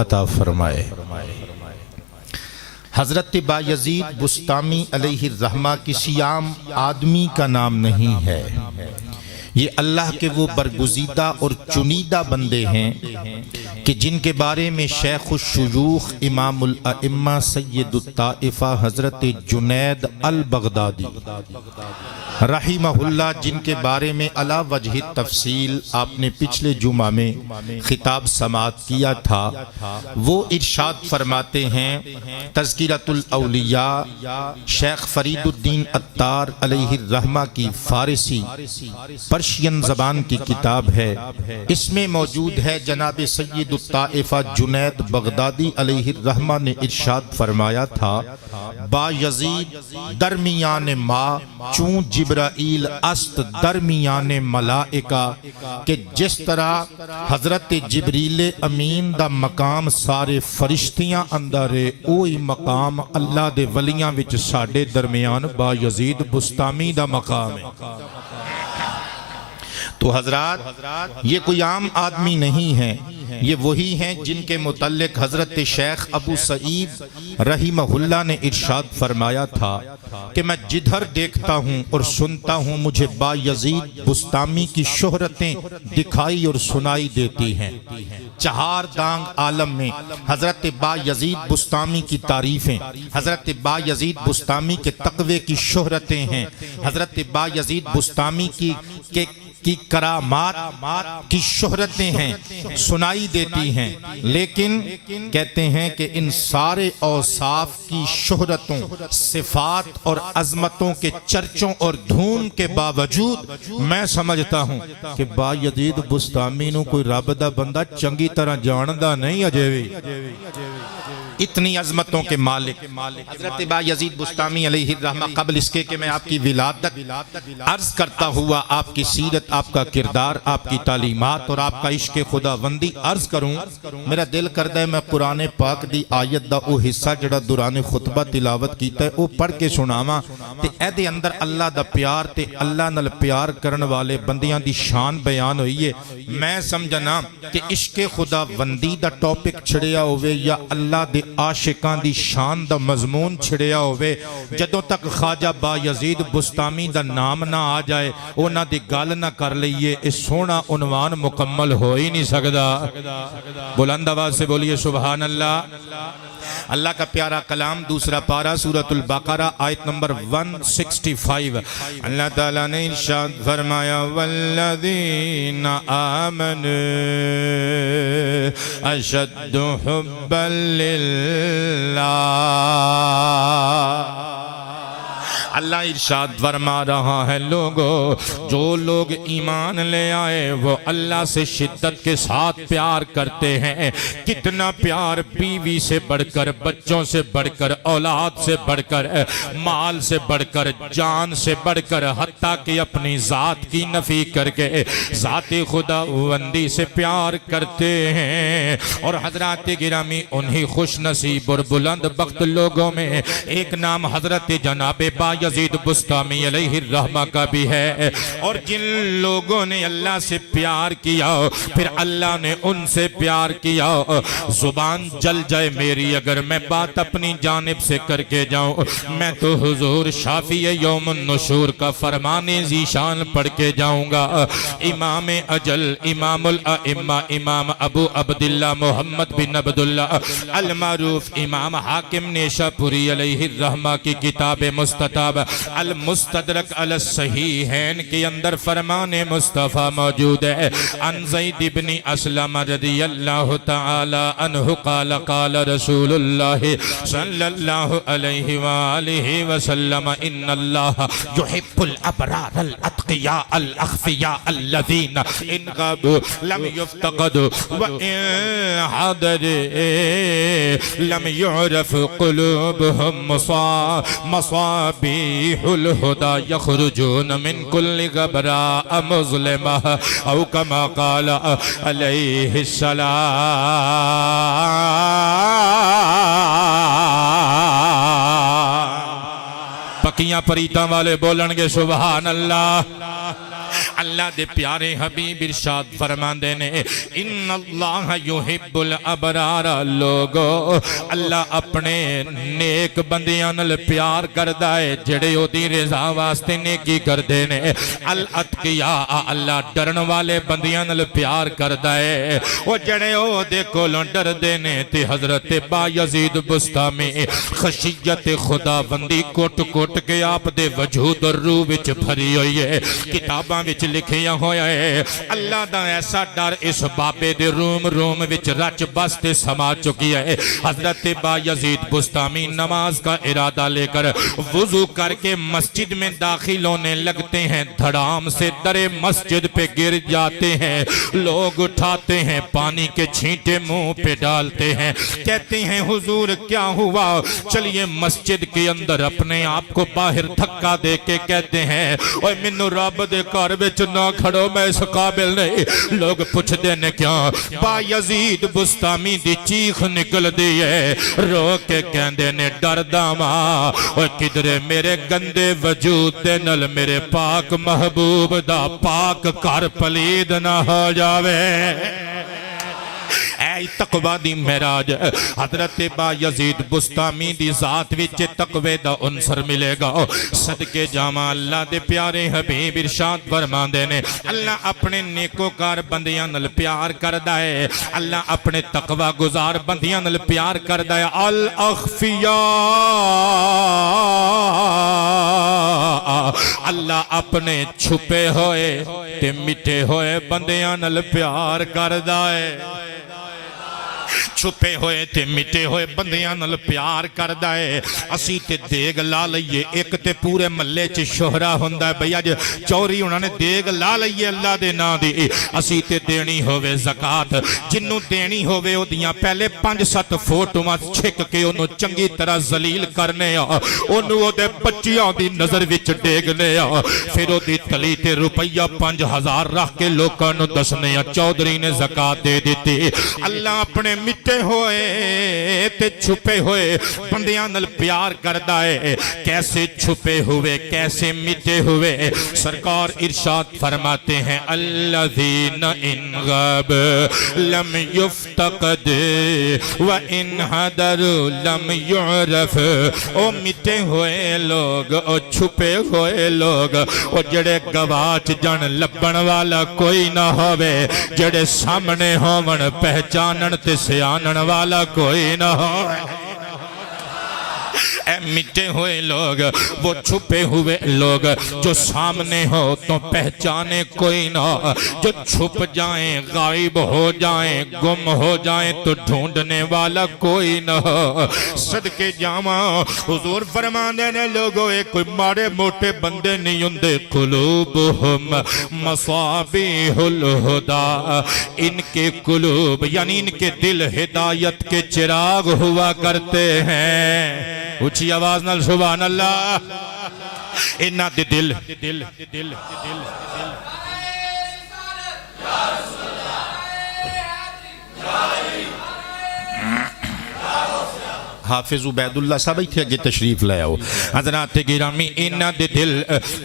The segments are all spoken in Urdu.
عطا فرمائے۔ حضرت بایزید بسطامی علیہ الرحمہ کسی عام آدمی کا نام نہیں ہے، یہ اللہ کے وہ برگزیدہ اور چنیدہ بندے ہیں کہ جن کے بارے میں شیخ الشیوخ امام الائمہ سید الطائفہ حضرت جنید البغدادی رحمہ اللہ، جن کے بارے میں علی وجہ تفصیل آپ نے پچھلے جمعہ میں خطاب سماعت کیا تھا، وہ ارشاد فرماتے ہیں تذکرۃ الاولیاء شیخ فرید الدین عطار علیہ الرحمہ کی فارسی پرشین زبان کی کتاب ہے، اس میں موجود ہے جناب سید الطائفہ جنید بغدادی علیہ الرحمہ نے ارشاد فرمایا تھا، با یزید درمیان ما چون جبرائیل است درمیان ملائکہ، کہ جس طرح حضرت جبریل امین دا مقام سارے فرشتیاں اندر ہے، اوہی مقام اللہ دے ولیاں وچ ساڈے درمیان با یزید بسطامی دا مقام ہے۔ تو حضرات یہ کوئی عام آدمی نہیں ہے، یہ وہی ہیں جن کے متعلق حضرت شیخ ابو سعید رحمہ اللہ نے ارشاد فرمایا تھا کہ میں جدھر دیکھتا ہوں اور سنتا ہوں مجھے با یزید بسطامی کی شہرتیں دکھائی اور سنائی دیتی ہیں۔ چہار دانگ عالم میں حضرت با یزید بسطامی کی تعریفیں، حضرت با یزید بسطامی کے تقوی کی شہرتیں ہیں، حضرت با یزید بسطامی کی کرامات کی شہرتیں ہیں، سنائی دیتی ہیں، لیکن کہتے ہیں کہ ان سارے اوصاف کی شہرتوں، صفات اور عظمتوں کے چرچوں اور دھون کے باوجود میں سمجھتا ہوں کہ با یزید بسطامی نو کوئی رب دا بندہ چنگی طرح جاندا نہیں اجے وی، اتنی عظمتوں کے مالک حضرت با یزید بسطامی علیہ الرحمہ۔ قبل اس کے کہ میں آپ کی ولادت عرض کرتا ہوا آپ کی سیرت، آپ کا کردار، آپ کی تعلیمات اور آپ کا عشق خداوندی عرض کروں، میرا دل کرتا ہے میں قرآن پاک دی آیت دا او حصہ جڑا دوران خطبہ تلاوت کیتا ہے او پڑھ کے سناواں تے اے دے اندر اللہ دا پیار تے اللہ نال پیار کرن والے بندیاں دی شان بیان ہوئی ہے۔ میں سمجھنا کہ عشق خداوندی دا ٹاپک چھڑیا ہوئے یا اللہ دے عاشقان دی شان دا مضمون چھڑیا ہوئے، جدوں تک خواجہ با یزید بسطامی دا نام نہ آ جائے اونا دی گال نہ کر لئیے، اس سونا عنوان مکمل ہو ہی نہیں سکدا۔ بلند آواز سے بولیے سبحان اللہ۔ اللہ کا پیارا کلام دوسرا پارہ سورۃ البقرہ آیت نمبر 165، اللہ تعالیٰ نے ارشاد فرمایا والذین آمنوا اشد حبا للہ۔ اللہ ارشاد فرما رہا ہے لوگو، جو لوگ ایمان لے آئے وہ اللہ سے شدت کے ساتھ پیار کرتے ہیں۔ کتنا پیار، بیوی سے بڑھ کر، بچوں سے بڑھ کر، اولاد سے بڑھ کر، مال سے بڑھ کر، جان سے بڑھ کر، حتیٰ کہ اپنی ذات کی نفی کر کے ذات خداوندی سے پیار کرتے ہیں۔ اور حضرات گرامی انہی خوش نصیب اور بلند بخت لوگوں میں ایک نام حضرت جناب با یزید بسطامی علیہ الرحمہ کا بھی ہے، اور جن لوگوں نے اللہ سے پیار کیا پھر اللہ نے ان سے پیار کیا۔ زبان جل جائے میری اگر میں بات اپنی جانب سے کر کے جاؤں، میں تو حضور شافی یوم النشور کا فرمان ذیشان پڑھ کے جاؤں گا۔ امام اجل، امام الائمہ، امام ابو عبداللہ محمد بن عبداللہ المعروف امام حاکم نیشاپوری علیہ الرحمہ کی کتاب مستطاب المستدرک علی الصحیحین کے اندر فرمان مصطفیٰ موجود ہے۔ عن زید بن اسلم رضی اللہ تعالی عنہ قال قال رسول اللہ صلی اللہ علیہ وآلہ وسلم ان اللہ یحب الابرار الاتقیاء الاخفیاء الذین ان غابوا لم یفتقدوا وان حضروا لم يعرف قلوبهم مصابيح الهدى يخرجون من كل غبراء مظلمة أو كما قال عليه السلام۔ پکیاں پریتاں والے بولن گے سبحان اللہ۔ اللہ دے پیارے حبیب ارشاد فرماندے نے ان اللہ یحب الابرار لوگو اللہ اپنے نیک بندیاں نال پیار کردا ہے جڑے او دی رضا واسطے نیکی کردے نے الاتقیاء اللہ ڈرن والے بندیاں نال پیار کردا ہے او جڑے او دے کولوں ڈردے نے تے حضرت با یزید بستامی خشیت خدا بندی کوٹ کوٹ کے آپ دے وجود اور روح وچ بھری ہوئی ہے کتاباں وچ لکھیا ہویا ہے اللہ دا ایسا ڈر اس بابے دے روم وچ رچ بستے سما چکی ہے حضرت با یزید بستامی نماز کا ارادہ لے کر وضو کر کے مسجد میں داخل ہونے لگتے ہیں دھڑام سے در مسجد پہ گر جاتے ہیں لوگ اٹھاتے ہیں پانی کے چھینٹے منہ پہ ڈالتے ہیں کہتے ہیں حضور کیا ہوا چلیے مسجد کے اندر اپنے آپ کو باہر دھکا دے کے کہتے ہیں اوہ منو رب دے گھر وچ نہ کھڑو میں اس قابل نہیں لوگ پوچھ دینے کیا با یزید بستامی دی چیخ نکل دی ہے رو کے کہندے نے ڈردہ ماں اوہ کدرے میرے گندے وجود دے نل میرے پاک محبوب دا پاک کار پلید نہ ہو جاوے اے تقوی دی معراج حضرت با یزید بستامی دی ذات وچ تقوی دا عنصر ملے گا صدقے جاواں اللہ دے پیارے حبیب ارشاد فرماندے نے اللہ اپنے نیکوکار بندیاں نال پیار کردا ہے اللہ اپنے تقوی گزار بندیاں نال پیار کردا ہے الاخفیاء اللہ اپنے چھپے ہوئے تے مٹھے ہوئے بندیاں نال پیار کردا ہے چھپے ہوئے تے مٹے ہوئے بندیاں نال پیار کردا ہے اسی تے دیگ لا لئیے ایک تے پورے ملے چ شہرا ہوندا ہے بھئی اج چوری انہاں نے دیگ لا لئیے اللہ دے نام دی اسی تے دینی ہووے زکات جنوں دینی ہووے او دیاں پہلے 5-7 فوٹواں چھک کے اونوں چنگی طرح ذلیل کرنے اونوں او دے بچیاں دی نظر وچ ڈیگنے پھر او دی تلی تے روپیہ 5000 رکھ کے لوکاں نوں دسنے چودھری نے زکات دے دتی اللہ اپنے مٹے ہوئے تے چھپے ہوئے بندیاں نال پیار کردا ہے کیسے چھپے ہوئے کیسے مٹے ہوئے سرکار ارشاد فرماتے ہیں الذین ان غاب لم یفتقد و ان حضر لم یعرف او مٹے ہوئے لوگ او چھپے ہوئے لوگ او جڑے گواچ جن لبن والا کوئی نہ ہوئے جڑے سامنے ہون پہچانن تے سیانن والا کوئی نہ ہو اے مٹے ہوئے لوگ وہ چھپے ہوئے لوگ جو سامنے ہو تو پہچانے کوئی نہ جو چھپ جائیں غائب ہو جائیں گم ہو جائیں تو ڈھونڈنے والا کوئی نہ ہو صدقے جاواں حضور فرمانے نے لوگوں ایک کوئی مارے موٹے بندے نہیں ہوندے قلوبہم مصابیح الہدا ان کے قلوب یعنی ان کے دل ہدایت کے چراغ ہوا کرتے ہیں اچھی آواز نال سبحان اللہ انہاں دے دل حافظ عبید اللہ صاحب ایتھے اگے تشریف لے آؤ حضرات گرامی انہاں دے دل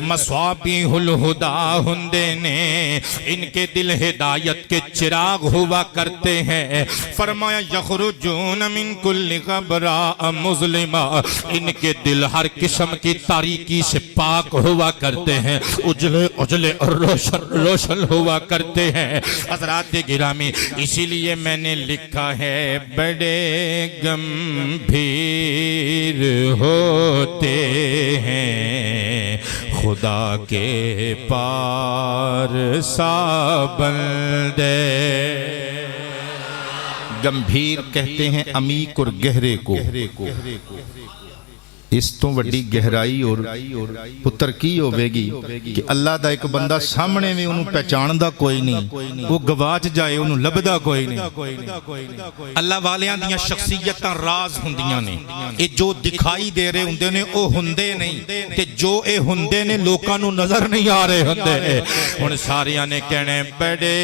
مصابیح الہدا ہوندے نے ان کے دل ہدایت کے چراغ ہوا کرتے ہیں فرمایا یخرجون من کل غبراء مظلمہ ان کے دل ہر قسم کی تاریکی سے پاک ہوا کرتے ہیں اجلے اجلے اور روشن ہوا کرتے ہیں حضرات گرامی اسی لیے میں نے لکھا ہے بڑے گمبھیر ہوتے ہیں خدا کے پارسا بندے گمبھیر کہتے ہیں عمیق اور گہرے کو اس تو وڈی گہرائی اور پتر کی ہوئے گی کہ اللہ دا ایک بندہ سامنے میں انہوں پہچان دا کوئی نہیں وہ گواچ جائے انہوں لبدا کوئی نہیں اللہ والیاں دیاں شخصیتاں راز ہندیاں نے اے جو دکھائی دے رہے ہندے نے او ہندے نہیں تے جو اے ہندے نے لوکاں نو نظر نہیں آ رہے ہندے ان ساریاں نے کہنے بڑے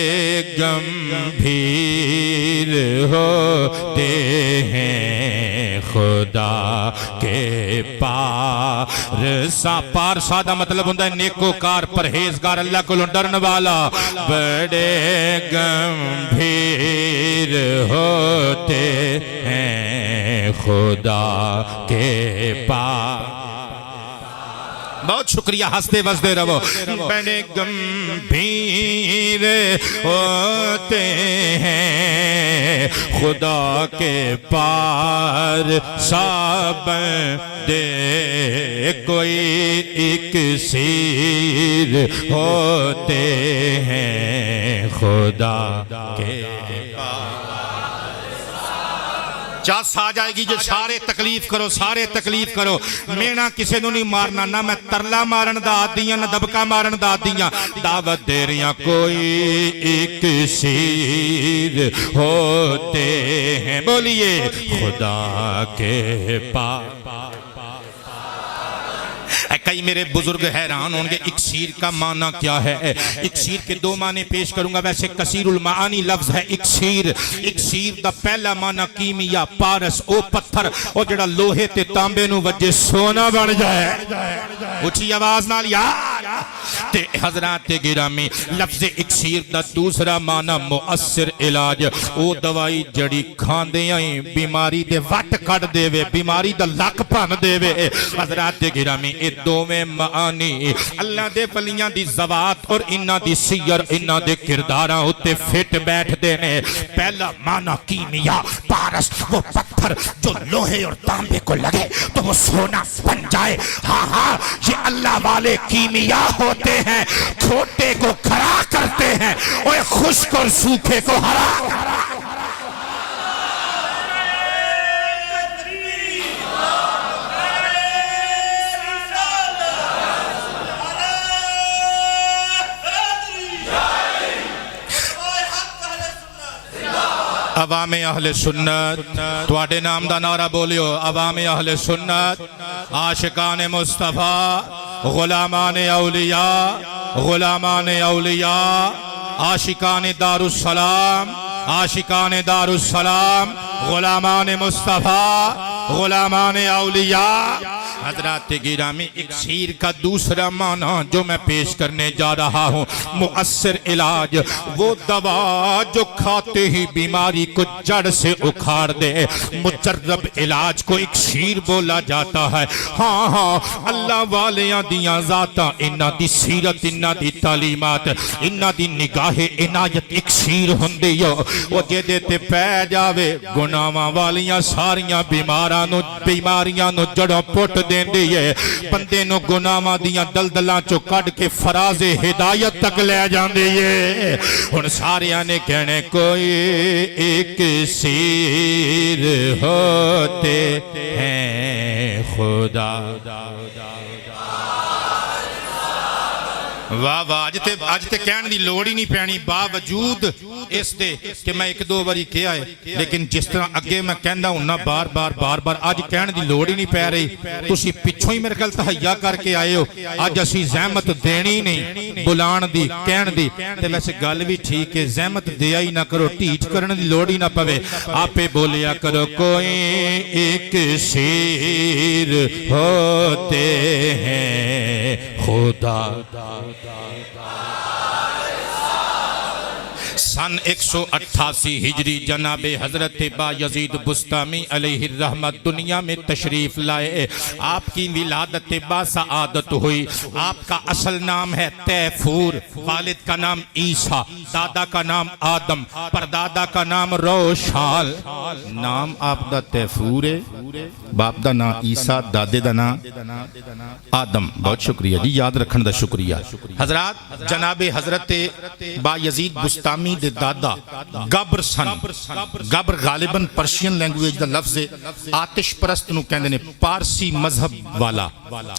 گمبھیر ہوتے ہیں خدا کے پارسا دا مطلب ہوندہ ہے نیکوکار پرہیزگار اللہ کو ڈرن والا بڑے گمبھیر ہوتے ہیں خدا کے پاس بہت شکریہ ہنستے بستے رہو بڑے گمبھیر ہوتے ہیں خدا کے پار سب دے کوئی اکسیر ہوتے ہیں خدا کے چاس آ جائے گی جو سارے تکلیف کرو مینا کسے نو نہیں مارنا نہ میں ترلا مارن دا آدیاں نہ دبکا مارن دا آدیاں دعوت دے رہیاں کوئی ایک سیر ہوتے ہیں بولیے خدا کے پاس کئی میرے بزرگ حیران ہوں گے اکسیر کا معنی کیا ہے اکسیر کے دو معنی پیش کروں گا ویسے کثیر المعانی لفظ ہے اکسیر دا پہلا معنی کیمیا پارس او پتھر او جڑا لوہے تے تانبے نو وجہ سونا بن جائے اچھی آواز نال یار تے حضرات گرامی لفظ اکسیر دا دوسرا معنی مؤثر علاج او دوائی جڑی کھاندے آئیں بیماری دے وٹ کٹ دے وے بیماری دا لک پان دے وے حضرات گرامی دو میں معانی اللہ دے ولیاں دی زوات اور انہاں دی سیر انہاں دے کرداراں ہوتے فٹ بیٹھ دینے پہلا معنی کیمیا پارس وہ پتھر جو لوہے اور تانبے کو لگے تو وہ سونا بن جائے ہاں یہ اللہ والے کیمیا ہوتے ہیں چھوٹے کو کھڑا کرتے ہیں اور خشک اور سوکھے کو ہرا عوام اہل سنت تواڈے نام دا نعرہ بولیو عوام اہل سنت عاشقان مصطفیٰ غلامان اولیاء عاشقان دار السلام غلامان مصطفیٰ غلامان اولیاء حضرات گرامی اکسیر کا دوسرا معنی جو میں پیش کرنے جا رہا ہوں مؤثر علاج وہ دوا جو کھاتے ہی بیماری کو جڑ سے اکھاڑ دے مجرب علاج کو اکسیر بولا جاتا ہے ہاں اللہ والیاں دیاں ذاتاں انہاں دی سیرت انہاں دی تعلیمات انہاں دی نگاہ عنایت اکسیر ہوندیو وہ جدے تے پہ جاوے گناہاں والیاں ساریاں بیماریاں نو جڑوں پٹ دین دیئے بندے نو گناہاں دیاں دلدلاں چو کٹ کے فراز ہدایت تک لے جان دیئے ان ساریاں نے کہنے کوئی ایک سیر ہوتے ہیں خدا واہ واہ آج تے کہنے دی لوڑ ہی نہیں پہنی باوجود اس دے کہ میں ایک دو باری کیا ہے لیکن جس طرح اگے میں کہندہ ہوں نا بار بار آج کہنے دی لوڑ ہی نہیں پہ رہی تسی پچھوں ہی میرے کل تحیہ کر کے آئے ہو آج اسی زحمت دینی نہیں بلان دی کہن دی تے ویسے گل بھی ٹھیک ہے زحمت دیا ہی نہ کرو ٹیچ کرنے دی لوڑ ہی نہ پوے آپے بولیا کرو کوئی ایک شیر ہوتے ہیں خدا سن 188 ہجری جناب حضرت با یزید بستامی علیہ الرحمت دنیا میں تشریف لائے آپ کی ولادت با سعادت ہوئی آپ کا اصل نام ہے تیفور والد کا نام عیسیٰ دادا کا نام آدم پردادا کا نام روشال نام آپ دا تیفور ہے باپ دا نام عیسیٰ دادے دا نام آدم بہت شکریہ جی یاد رکھن دا شکریہ حضرات جناب حضرت با یزید بستامی دے دادا گبر سن گبر غالباً پرشین لینگویج دا لفظ آتش پرست نو کہندے نے پارسی مذہب والا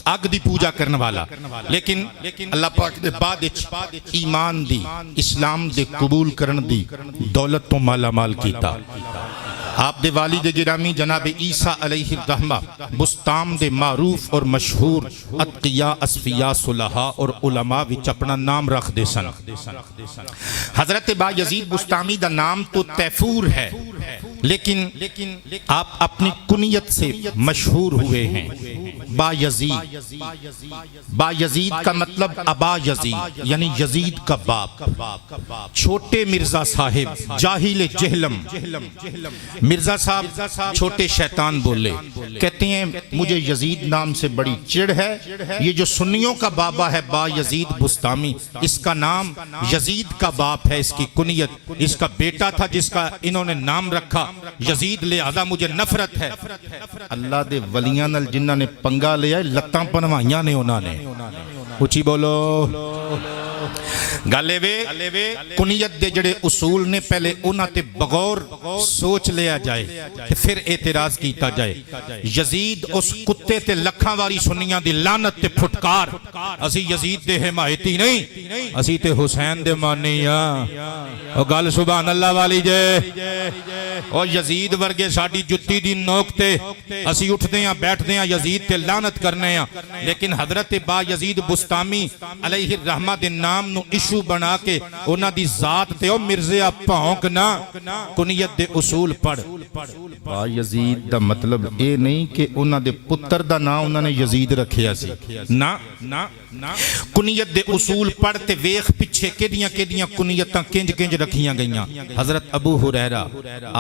اگ دی پوجا کرنے والا لیکن اللہ پاک دے بعد ایمان دی اسلام دے قبول کرن دی دولت تو مالا مال کیتا آپ دے والد گرامی جناب عیسیٰ علیہ الرحمہ بستام دے معروف اور مشہور اتقیاء اصفیاء صلحاء اور علماء وچ اپنا نام رکھ دے سن حضرت با یزید بستامی دا نام تو تیفور ہے لیکن آپ اپنی کنیت سے مشہور ہوئے ہیں با یزید. با یزید کا مطلب ابا یزید یعنی یزید کا باپ. چھوٹے مرزا صاحب جاہل جہلم. مرزا صاحب چھوٹے شیطان بولے, کہتے ہیں مجھے یزید نام سے بڑی چڑ ہے. یہ جو سنیوں کا بابا ہے با یزید بستامی, اس کا نام یزید کا باپ ہے, اس کی کنیت اس کا بیٹا تھا جس کا انہوں نے نام رکھا یزید, لہذا مجھے نفرت ہے. اللہ دے ولیاں نال جنہاں نے پنگا لیا لتاں پنوائیاں نے انہاں نے. اچھی بولو. گالے وے کنیت دے جڑے اصول نے پہلے انہاں تے بغور سوچ لیا جائے پھر اعتراض کیتا جائے. یزید اس کتے تے لکھاں واری سنیاں دی لعنت تے پھٹکار. اسی یزید دے حمایتی نہیں, اسی تے حسین دے مانی ہاں. او گل سبحان اللہ والی جے. او یزید ورگے ساڈی جتی دی نوک تے اسی اٹھدے ہاں بیٹھدے ہاں یزید تے لعنت کرنے ہاں, لیکن حضرت با یزید بستامی علیہ الرحمہ دے نام نو ایشو بنا کے انہاں دی ذات تے او مرزا پھونک نہ, کنیت دے اصول پڑھ. با یزید دا مطلب اے نہیں کہ انہاں دے پتر دا نام انہاں نے یزید رکھیا سی نا. کنیت دے اصول پڑھ تے ویخ پچھے کیڑیاں کنیتاں کنج رکھیاں گئیاں. حضرت ابو ہریرہ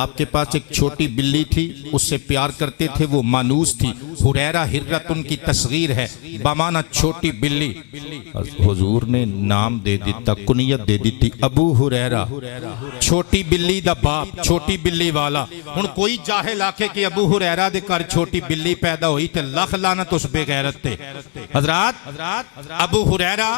آپ کے پاس ایک چھوٹی بلی تھی, اس سے پیار کرتے تھے, وہ مانوس تھی. ہریرہ ہرت ان کی تصغیر ہے بمعنی چھوٹی بلی. حضور نے نام دے دیتا, کنیت دے دیتی ابو ہریرہ, چھوٹی بلی دا باپ, چھوٹی بلی والا. ہن کوئی جاہل آکھے کہ ابو ہریرہ دے گھر چھوٹی بلی پیدا ہوئی تے لکھ لعنت اس بے غیرت تے. حضرات ابو ہریرہ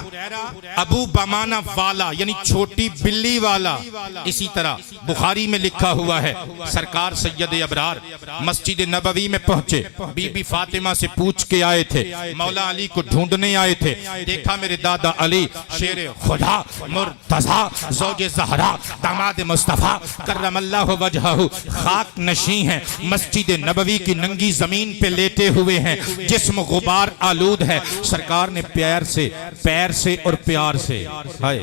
ابو بمعنی والا یعنی چھوٹی بلی والا. اسی طرح بخاری میں لکھا ہوا ہے سرکار سید ابرار مسجد نبوی میں پہنچے, بی بی فاطمہ سے پوچھ کے آئے تھے, مولا علی کو ڈھونڈنے آئے تھے. دیکھا میرے دادا علی شیر خدا مرتضی زوج زہرا داماد مصطفیٰ کرم اللہ وجہہ خاک نشیں ہیں, مسجد نبوی کی ننگی زمین پہ لیٹے ہوئے ہیں, جسم غبار آلود ہے. سرکار نے پیر سے اور پیار سے ہائے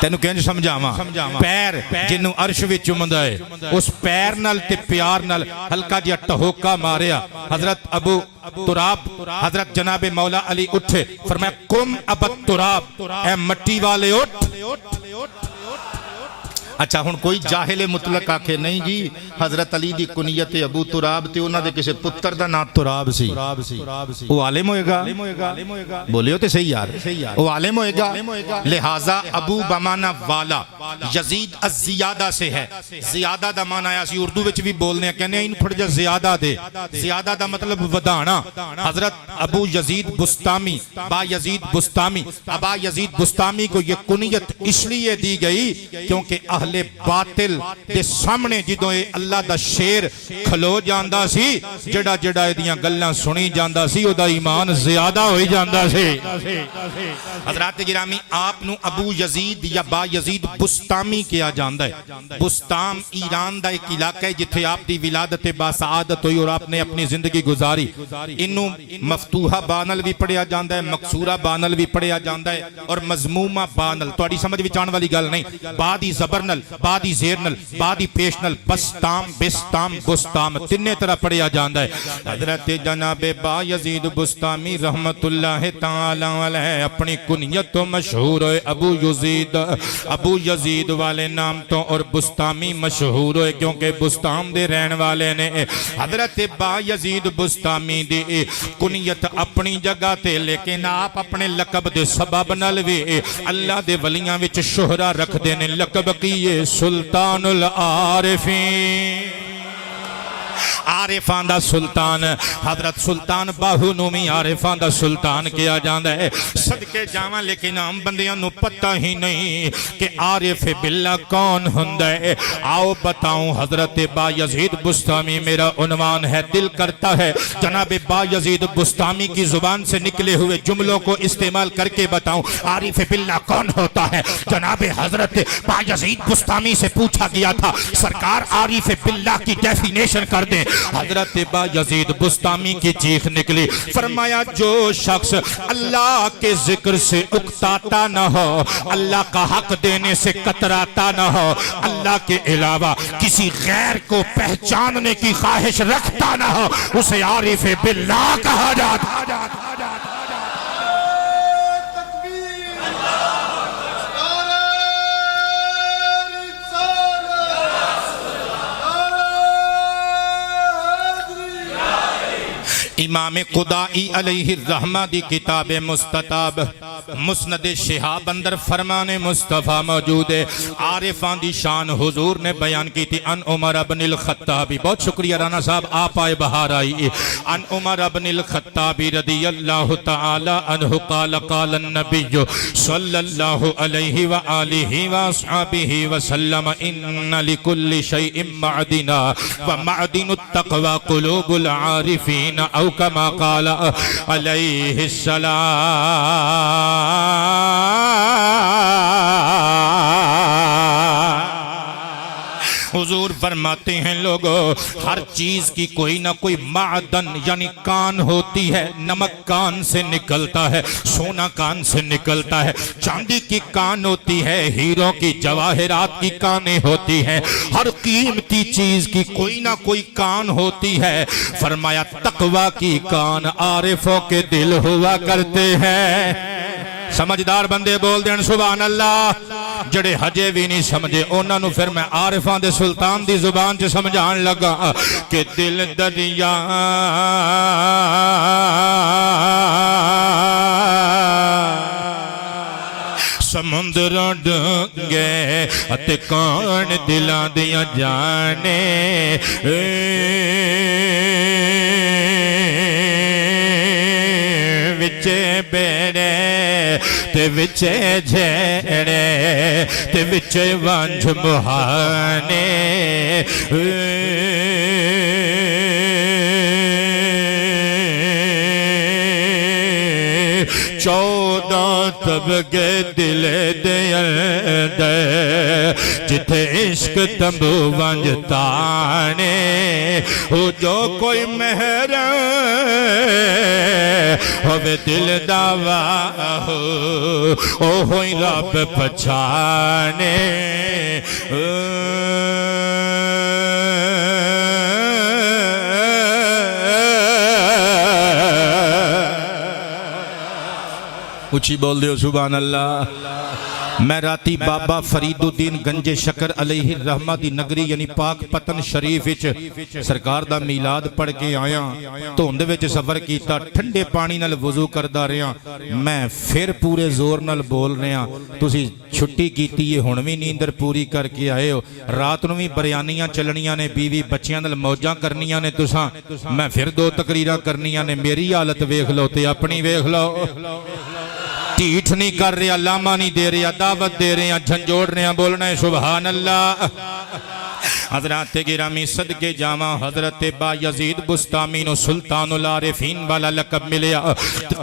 تینو کہیں سمجھاواں پیر جنوں عرش وچ چومدا ہے اس پیر نال تے پیار نال ہلکا جہا ٹہوکا ماریا. حضرت ابو تراب حضرت جناب مولا علی اٹھے, فرمایا قم ابا تراب, اے مٹی والے اٹھ. اچھا ہن کوئی جاہل مطلق آکھے نہیں جی حضرت علی دی کنیت ابو تراب تے انہاں دے کسے پتر دا نام تراب سی, او عالم ہوئے گا؟ بولیو تے صحیح یار, او عالم ہوئے گا. لہٰذا ابو بمعنی والا, یزید الزیادہ سے ہے. زیادہ دا معنی آیا سی اردو وچ بھی بولنے ہیں, کہنے ہیں پھڑ جا زیادہ دے. زیادہ دا مطلب ودانا. حضرت ابو یزید بستامی با یزید بستامی, ابا یزید بستامی کو یہ کنیت اس لیے دی گئی کیونکہ اہل باطل دے سامنے جدوں اے اللہ دا شیر کھلو جاندا سی, جڑا ایدیاں گلاں سنی جاندا سی او دا ایمان زیادہ ہوئی جاندا سی. حضرات گرامی آپ نو ابو یزید یا با یزید بستامی کیا جاندا ہے. بستام ایران دا ایک علاقہ ہے جتھے آپ دی ولادت باسعادت ہوئی اور آپ نے اپنی زندگی گزاری. انہوں مفتوحہ بانل بھی پڑھیا جاندا ہے, مقصورہ بانل بھی پڑھیا جاندا ہے اور مضمومہ بانل. توڑی سمجھ وچ آن والی گل نہیں, بعد زبر نل, بعدی زیر نل, بعدی پیش نل, بستام بستام بستام تینے طرح پڑھیا جاندا ہے. حضرت جناب با یزید بستامی رحمت اللہ تعالی علیہ اپنی کنیت تو مشہور ہوئے ابو یزید, ابو یزید والے نام تو, اور بستامی مشہور ہوئے کیونکہ بستام دے رہن والے نے. حضرت با یزید بستامی دی کنیت اپنی جگہ تے, لیکن آپ اپنے لقب دے سبب نال وی اللہ دے ولیاں وچ شہرہ رکھ دینے. لقب کیے سلطان العارفین, عارفان دا سلطان. حضرت سلطان باہو نومی عارفان دا سلطان کیا جاندہ ہے. صدقے جاواں لیکن ہم بندیاں نو پتہ ہی نہیں کہ عارف باللہ کون ہندہ ہے. آؤ بتاؤں حضرت با یزید بستامی میرا عنوان ہے. دل کرتا ہے جناب با یزید بستامی کی زبان سے نکلے ہوئے جملوں کو استعمال کر کے بتاؤں عارف باللہ کون ہوتا ہے. جناب حضرت با یزید بستامی سے پوچھا گیا تھا سرکار عارف باللہ کی ڈیفینیشن کر دیں. حضرت بایزید بستامی کی چیخ نکلی، فرمایا جو شخص اللہ کے ذکر سے اکتاتا نہ ہو، اللہ کا حق دینے سے کتراتا نہ ہو، اللہ کے علاوہ کسی غیر کو پہچاننے کی خواہش رکھتا نہ ہو، اسے عارف باللہ کہا جاتا۔ امام قدائی علیہ الرحمہ دی کتاب مستطاب مسند شہاب اندر فرمان مصطفیٰ موجود ہے۔ عارفان دی شان حضور نے بیان کی تھی۔ ان عمر بن الخطابی، بہت شکریہ رانا صاحب، آپ آئے بہار آئی۔ ان عمر بن الخطابی رضی اللہ تعالی عنہ قال قال النبی صلی اللہ علیہ وآلہ وآصحابہ وسلم ان لکل شیء معدنا ومعدن التقوى قلوب العارفین او کما قال علیہ السلام۔ حضور فرماتے ہیں لوگو، ہر چیز کی کوئی نہ کوئی معدن یعنی کان ہوتی ہے۔ نمک کان سے نکلتا ہے، سونا کان سے نکلتا ہے، چاندی کی کان ہوتی ہے، ہیروں کی جواہرات کی کانیں ہوتی ہیں، ہر قیمتی چیز کی کوئی نہ کوئی کان ہوتی ہے۔ فرمایا تقوی کی کان عارفوں کے دل ہوا کرتے ہیں۔ سمجھدار بندے بول دین سبحان اللہ۔ جڑے ہجے بھی نہیں سمجھے انہاں نو پھر میں عارفان دے سلطان دی زبان چ سمجھان لگا کہ دل دریا سمندر ڈنگے اتے کون دلاں دیا جانے وچے بیڑے تے وچے جھیڑے تے وچے وانجھ مہانے چودہ طبقے دل دے اندر جتھے عشق تمبو ونجتانے ہو جو کوئی مہر ہوئے دل دعویٰ ہو او ہوئی رب پچھانے اچھی بول دیو سبحان اللہ۔ میں راتی بابا فرید الدین گنج شکر علیہ الرحمہ دی نگری یعنی پاک پتن شریف وچ سرکار دا میلاد پڑھ کے آیا، دھند وچ سفر کیتا، ٹھنڈے پانی نال وضو کردا رہیا، میں پھر پورے زور نال بول رہیا، تسی چھٹی کیتی ہے ہن وی نیندر پوری کر کے آئے ہو، رات نو وی بریانیاں چلنیاں نے، بیوی بچیاں نال موجاں کرنیاں نے تساں، میں پھر 2 تقریراں کرنیاں نے، میری حالت ویکھ لو تے اپنی ویکھ لو۔ ٹھیٹ نہیں کر رہا، لاما نہیں دے رہا، دعوت دے رہے ہیں، جھنجوڑ رہے ہیں، بولنا ہے سبحان اللہ۔ حضرات گرامی صدقے جامع حضرت بایزید بستامی نو سلطان العارفین والا لقب ملیا۔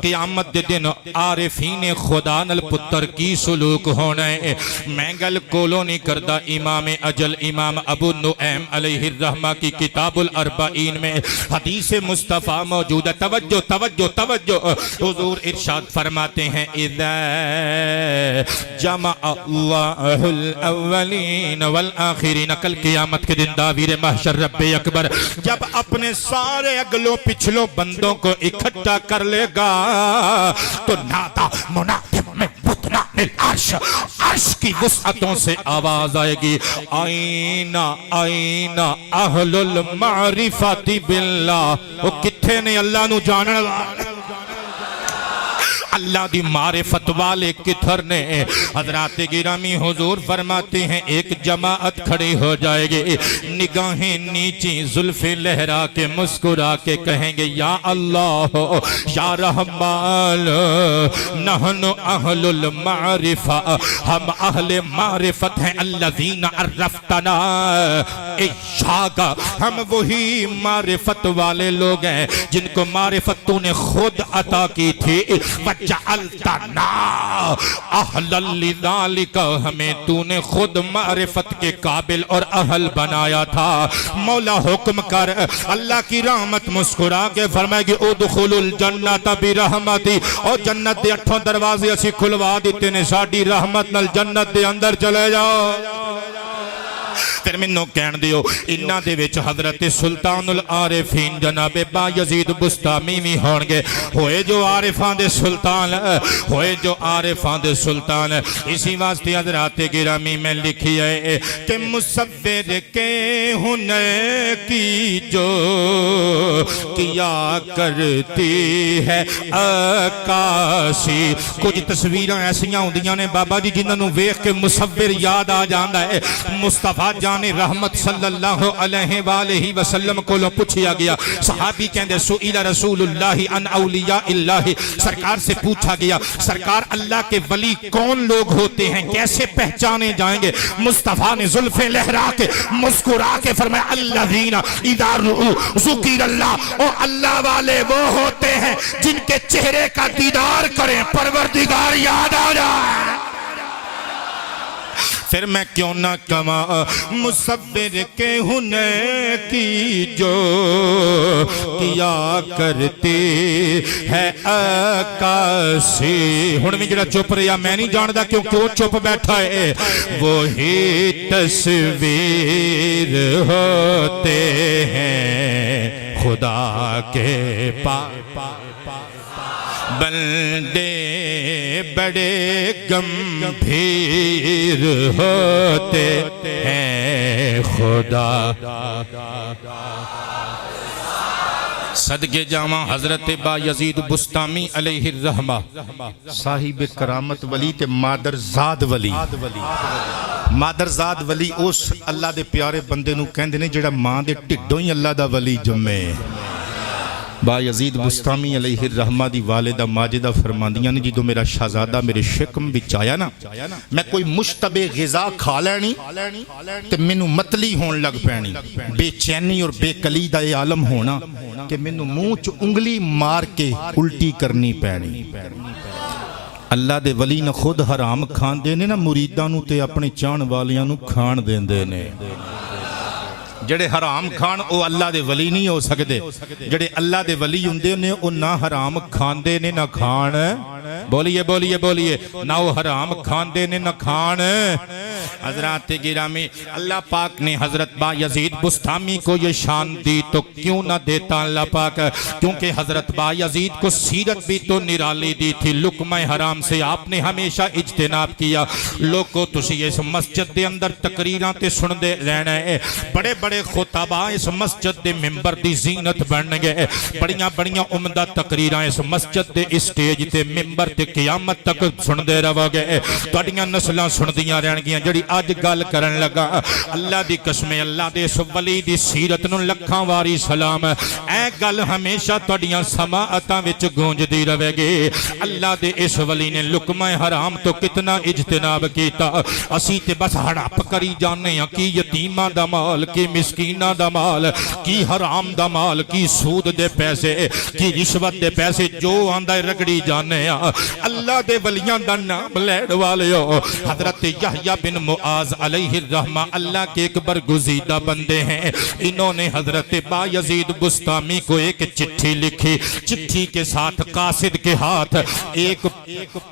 قیامت دے دن عارفین خدا نال پتر کی سلوک ہونا ہے۔ میں گل کولو نہیں کردا، امام اجل امام ابو نعیم علیہ الرحمہ کی کتاب الاربعین میں حدیث مصطفیٰ موجود ہے۔ توجہ توجہ توجہ، حضور ارشاد فرماتے ہیں اذا جمع اللہ الاولین والآخرین، کل قیامت کے دن داویر محشر رب اکبر جب اپنے سارے اگلوں پچھلوں بندوں کو اکٹھا کر لے گا تو نادا منادم میں بطنان العرش، عرش کی وسعتوں سے آواز آئے گی، آئینہ آئینہ اہل المعرفت باللہ، وہ کتھے نے اللہ نو جاننے اللہ دی معرفت والے کتھر نے۔ حضرات گرامی حضور فرماتے ہیں ایک جماعت کھڑی ہو جائے گی، نگاہیں نیچی زلفیں لہرا کے مسکرا کے کہیں گے یا اللہ یا رحمان نحن اہل المعرفہ، ہم اہل معرفت ہیں، الذین عرفتنا ایاک، ہم وہی معرفت والے لوگ ہیں جن کو معرفت تو نے خود عطا کی تھی، وجعلتنا اہلا لذالک، ہمیں تو نے خود معرفت کے قابل اور اہل بنایا تھا۔ مولا حکم کر، اللہ کی رحمت مسکرا کے فرمائے گی ادخلوا الجنت برحمتی، اور جنت دے 8 دروازے اسی کھلوا دیتے نے، ساڈی رحمت نال جنت دے اندر چلے جاؤ۔ پھر منوں کہن دیو انہاں دے وچ حضرت سلطان العارفین جناب با یزید بستامی بھی ہون گے، ہوئے جو عارفاں دے سلطان، ہوئے جو عارفاں دے سلطان۔ اسی واسطے حضرات گرامی میں لکھی ہے کہ مصور کے ہنر کی جو کیا کرتی ہے عکاسی۔ کچھ تصویراں ایسیاں ہوندیاں نے بابا جی جنہاں نوں ویکھ کے مصور یاد آ جاندا ہے۔ مصطفیٰ جان رحمت صلی اللہ علیہ وآلہ وسلم کو پوچھیا گیا، صحابی کہندے سئل رسول اللہ عن اولیاء اللہ، سرکار سے پوچھا گیا سرکار اللہ کے ولی کون لوگ ہوتے ہیں، کیسے پہچانے جائیں گے؟ مصطفیٰ نے زلفیں لہرا کے مسکرا کے فرمایا الذین اذا رؤوا ذکر اللہ، اور اللہ والے وہ ہوتے ہیں جن کے چہرے کا دیدار کریں پروردگار یاد آ جائے۔ پھر میں کیوں نہ کما مصور کے ہنر کی جو کیا کرتی ہے عکاسی۔ ہن میں جڑا چپ رہا میں نہیں جاندا کیوں چپ بیٹھا ہے، وہی تصویر ہوتے ہیں خدا کے پاس، بندے بڑے گمبھیر ہوتے ہیں خدا۔ صدقے جامع حضرت با یزید بستامی علیہ الرحمہ، صاحب کرامت ولی تے مادرزاد ولی۔ مادرزاد ولی اس اللہ دے پیارے بندے نو کہندے نے جڑا ماں دے ٹھڈوں ہی اللہ دا ولی جمے۔ با یزید بستامی علیہ الرحمہ دی والدہ ماجدہ فرماندیاں نے جدو میرا شہزادہ میرے شکم بچ آیا نا، میں کوئی مشتبہ غذا کھا لینی تے مینوں متلی ہون لگ پینی، بے چینی اور بے کلی دا یہ عالم ہونا کہ مینوں منہ چ انگلی مار کے الٹی کرنی پینی۔ اللہ دے ولی نے خود حرام کھان دے نے نا مریداں نو تے اپنے چان والیاں نو کھان دین دے نے۔ جڑے حرام کھان او اللہ دے ولی نہیں ہو سکتے، جڑے اللہ دے ولی ہوندے نے او نہ حرام کھان دے نے نہ کھان، بولیے بولیے بولیے، نہ وہ حرام کھان دے نے نہ کھان۔ حضرات گرامی اللہ پاک نے حضرت با یزید بستامی کو یہ شان دی تو کیوں نہ دیتا اللہ پاک، کیونکہ حضرت با یزید کو سیرت بھی تو نرالی دی تھی، لقمہ حرام سے آپ نے ہمیشہ اجتناب کیا۔ لوگوں تسی اس مسجد دے اندر تقریراں تے سن دے رہنا ہے، بڑے بڑے خطبہ اس مسجد دے ممبر دی زینت بن گئے، بڑیاں بڑیاں عمدہ تقریراں اس مسجد دے اسٹیج تے ممبر تے قیامت تک سن دے رہو گئے، توڑیاں نسلاں سن دیاں رہن گیاں۔ جڑی آج گل کرن لگا اللہ دی قسم اللہ دے اس ولی دی سیرت نو لکھاں واری سلام، اے گل ہمیشہ توڑیاں سماعتاں وچ گونج دی رہے گی۔ اللہ دے اس ولی نے لقمہ حرام تو کتنا اجتناب کیتا، اسی تے بس ہڑپ کری جانے ہیں کی یتیماں دا مال، کی مسکینہ دا مال، کی حرام دا مال، کی سود دے پیسے، کی رشوت دے پیسے، جو آندہ رگڑی جانے ہیں۔ اللہ دے ولیاں دا نام لیڑ والے ہو، حضرت یحییٰ بن معاذ علیہ الرحمہ اللہ کے ایک برگزیدہ بندے ہیں، انہوں نے حضرت با یزید بستامی کو ایک چٹھی لکھی، چٹھی کے ساتھ قاصد کے ہاتھ ایک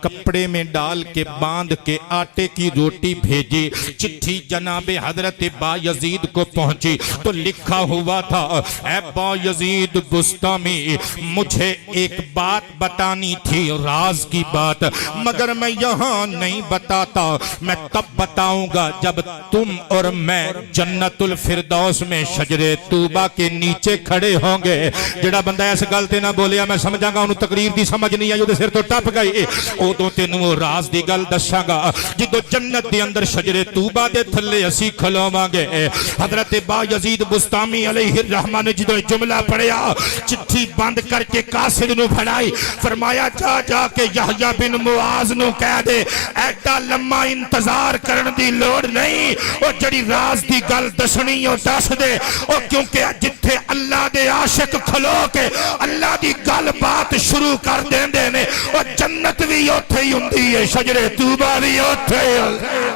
کپڑے میں ڈال کے باندھ کے آٹے کی روٹی بھیجی۔ چٹھی جناب حضرت با یزید کو پہنچی تو لکھا ہوا تھا، اے با یزید بستامی مجھے ایک بات بتانی تھی، راز کی بات، مگر میں یہاں نہیں بتاتا، میں تب بتاؤں گا جب تم اور میں جنت الفردوس میں شجر طوبہ کے نیچے کھڑے ہوں گے۔ جڑا بندہ ایسے گلتے نہ بولیا میں سمجھا گا انہوں تقریر دی سمجھ نہیں آئی، سر تو ٹپ گئی، او تو تینوں راز دی گل دساں گا جدو جنت دے اندر شجر طوبہ دے تھلے اسی کھلواں گے۔ حضرت با یزید بستامی علیہ الرحمہ نے جدو جملہ پڑھیا، چٹھی بند کر کے قاصد نو بھڑائی، فرمایا جا جا کے یحییٰ بن معاذ نو کہہ دے ایڈا لمحہ انتظار کرن دی لوڑ نہیں، اور جڑی راز دی گل دسنی او دس دے، اور کیونکہ جتھے اللہ دے عاشق کھلو کے اللہ دی گل گل بات شروع کر دیندے نے اور جنت بھی اوتھے ہی ہوندی ہے شجرے طوبہ بھی اوتھے ہی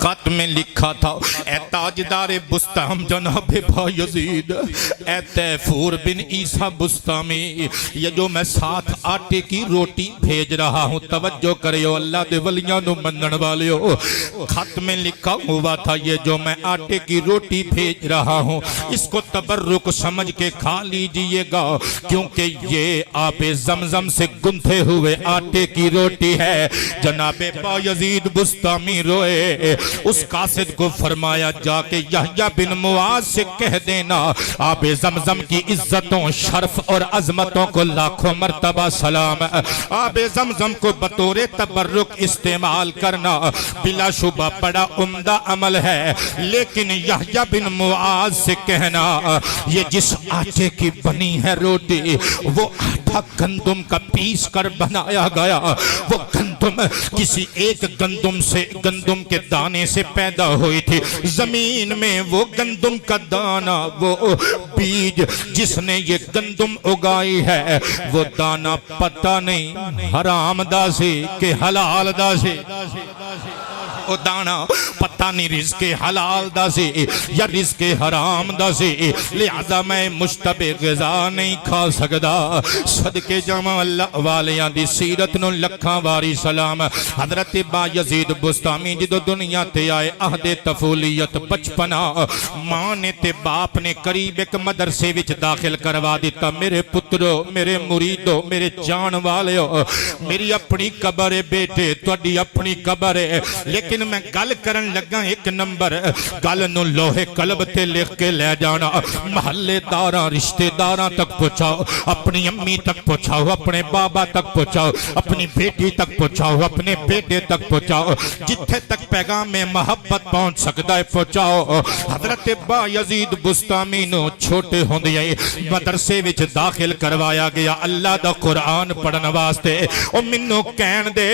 خط میں لکھا تھا اے تاجدار بستام جناب بایزید، اے تیفور بن عیسیٰ بستامی، یہ جو میں ساتھ آٹے کی روٹی بھیج رہا ہوں توجہ کریو اللہ دے ولیاں نو منن والیو، خط میں لکھا ہوا تھا یہ جو میں آٹے کی روٹی بھیج رہا ہوں اس کو تبرک سمجھ کے کھا لیجئے گا کیونکہ یہ آب زمزم سے گندھے ہوئے آٹے کی روٹی ہے۔ جناب بایزید بستامی روئے، اس قاصد کو فرمایا جا کے یحییٰ بن معاذ سے کہہ دینا آب زمزم کی عزتوں شرف اور عظمتوں کو لاکھوں مرتبہ سلام، آب زمزم کو بطور تبرک استعمال کرنا بلا شبہ بڑا عمدہ عمل ہے، لیکن یحییٰ بن معاذ سے کہنا یہ جس آٹے کی بنی ہے روٹی وہ آٹا گندم کا پیس کر بنایا گیا، وہ گندم کسی ایک گندم کے دانے سے پیدا ہوئی تھی، زمین میں وہ گندم کا دانہ وہ بیج جس نے یہ گندم اگائی ہے وہ دانہ پتہ نہیں حرام دا سے کہ حلال دا سے، وہ دانا پتہ نہیں رزق حلال دا سے یا رزق حرام دا سے، لہذا میں مشتبہ غذا نہیں کھا سکدا۔ صدقے جمع اللہ والیاں دی سیرت نو لکھاں واری سلام۔ حضرت بایزید بستامی جدو دنیا تے آئے عہد طفولیت بچپنا، ماں نے تے باپ نے قریب ایک مدرسے وچ داخل کروا دیتا، میرے پترو میرے مریدو میرے جان والیو میری اپنی قبر ہے بیٹے تواڈی اپنی قبر ہے، لیکن میں گل کرن لگا ایک نمبر گل نو لوہے قلب تے لکھ کے لے جانا، محلے داراں رشتے داراں تک پہنچاؤ، اپنی امی تک پہنچاؤ، اپنے بابا تک پہنچاؤ، اپنی بیٹی تک پہنچاؤ، اپنے بیٹے تک پہنچاؤ، جتھے تک پیغام میں محبت پہنچ سکتا ہے پہنچاؤ۔ حضرت بایزید بستامی نو چھوٹے ہوندے مدرسے وچ داخل کروایا گیا اللہ دا قرآن پڑھن واسطے، او منو کہن دے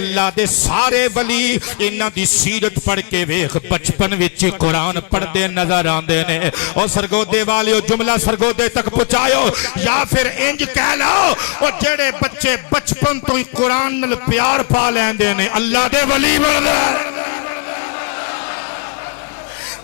اللہ دے سارے ولی انہاں دی سیرت پڑھ کے ویکھ بچپن وچ قرآن پڑھ دے نظر آندے نے، او سرگودے والیو جملہ سرگودے تک پہنچایو یا پھر انج کہہ لو او جڑے بچے بچپن تو ہی قرآن نال پیار پا لیندے نے اللہ دے ولی بندے۔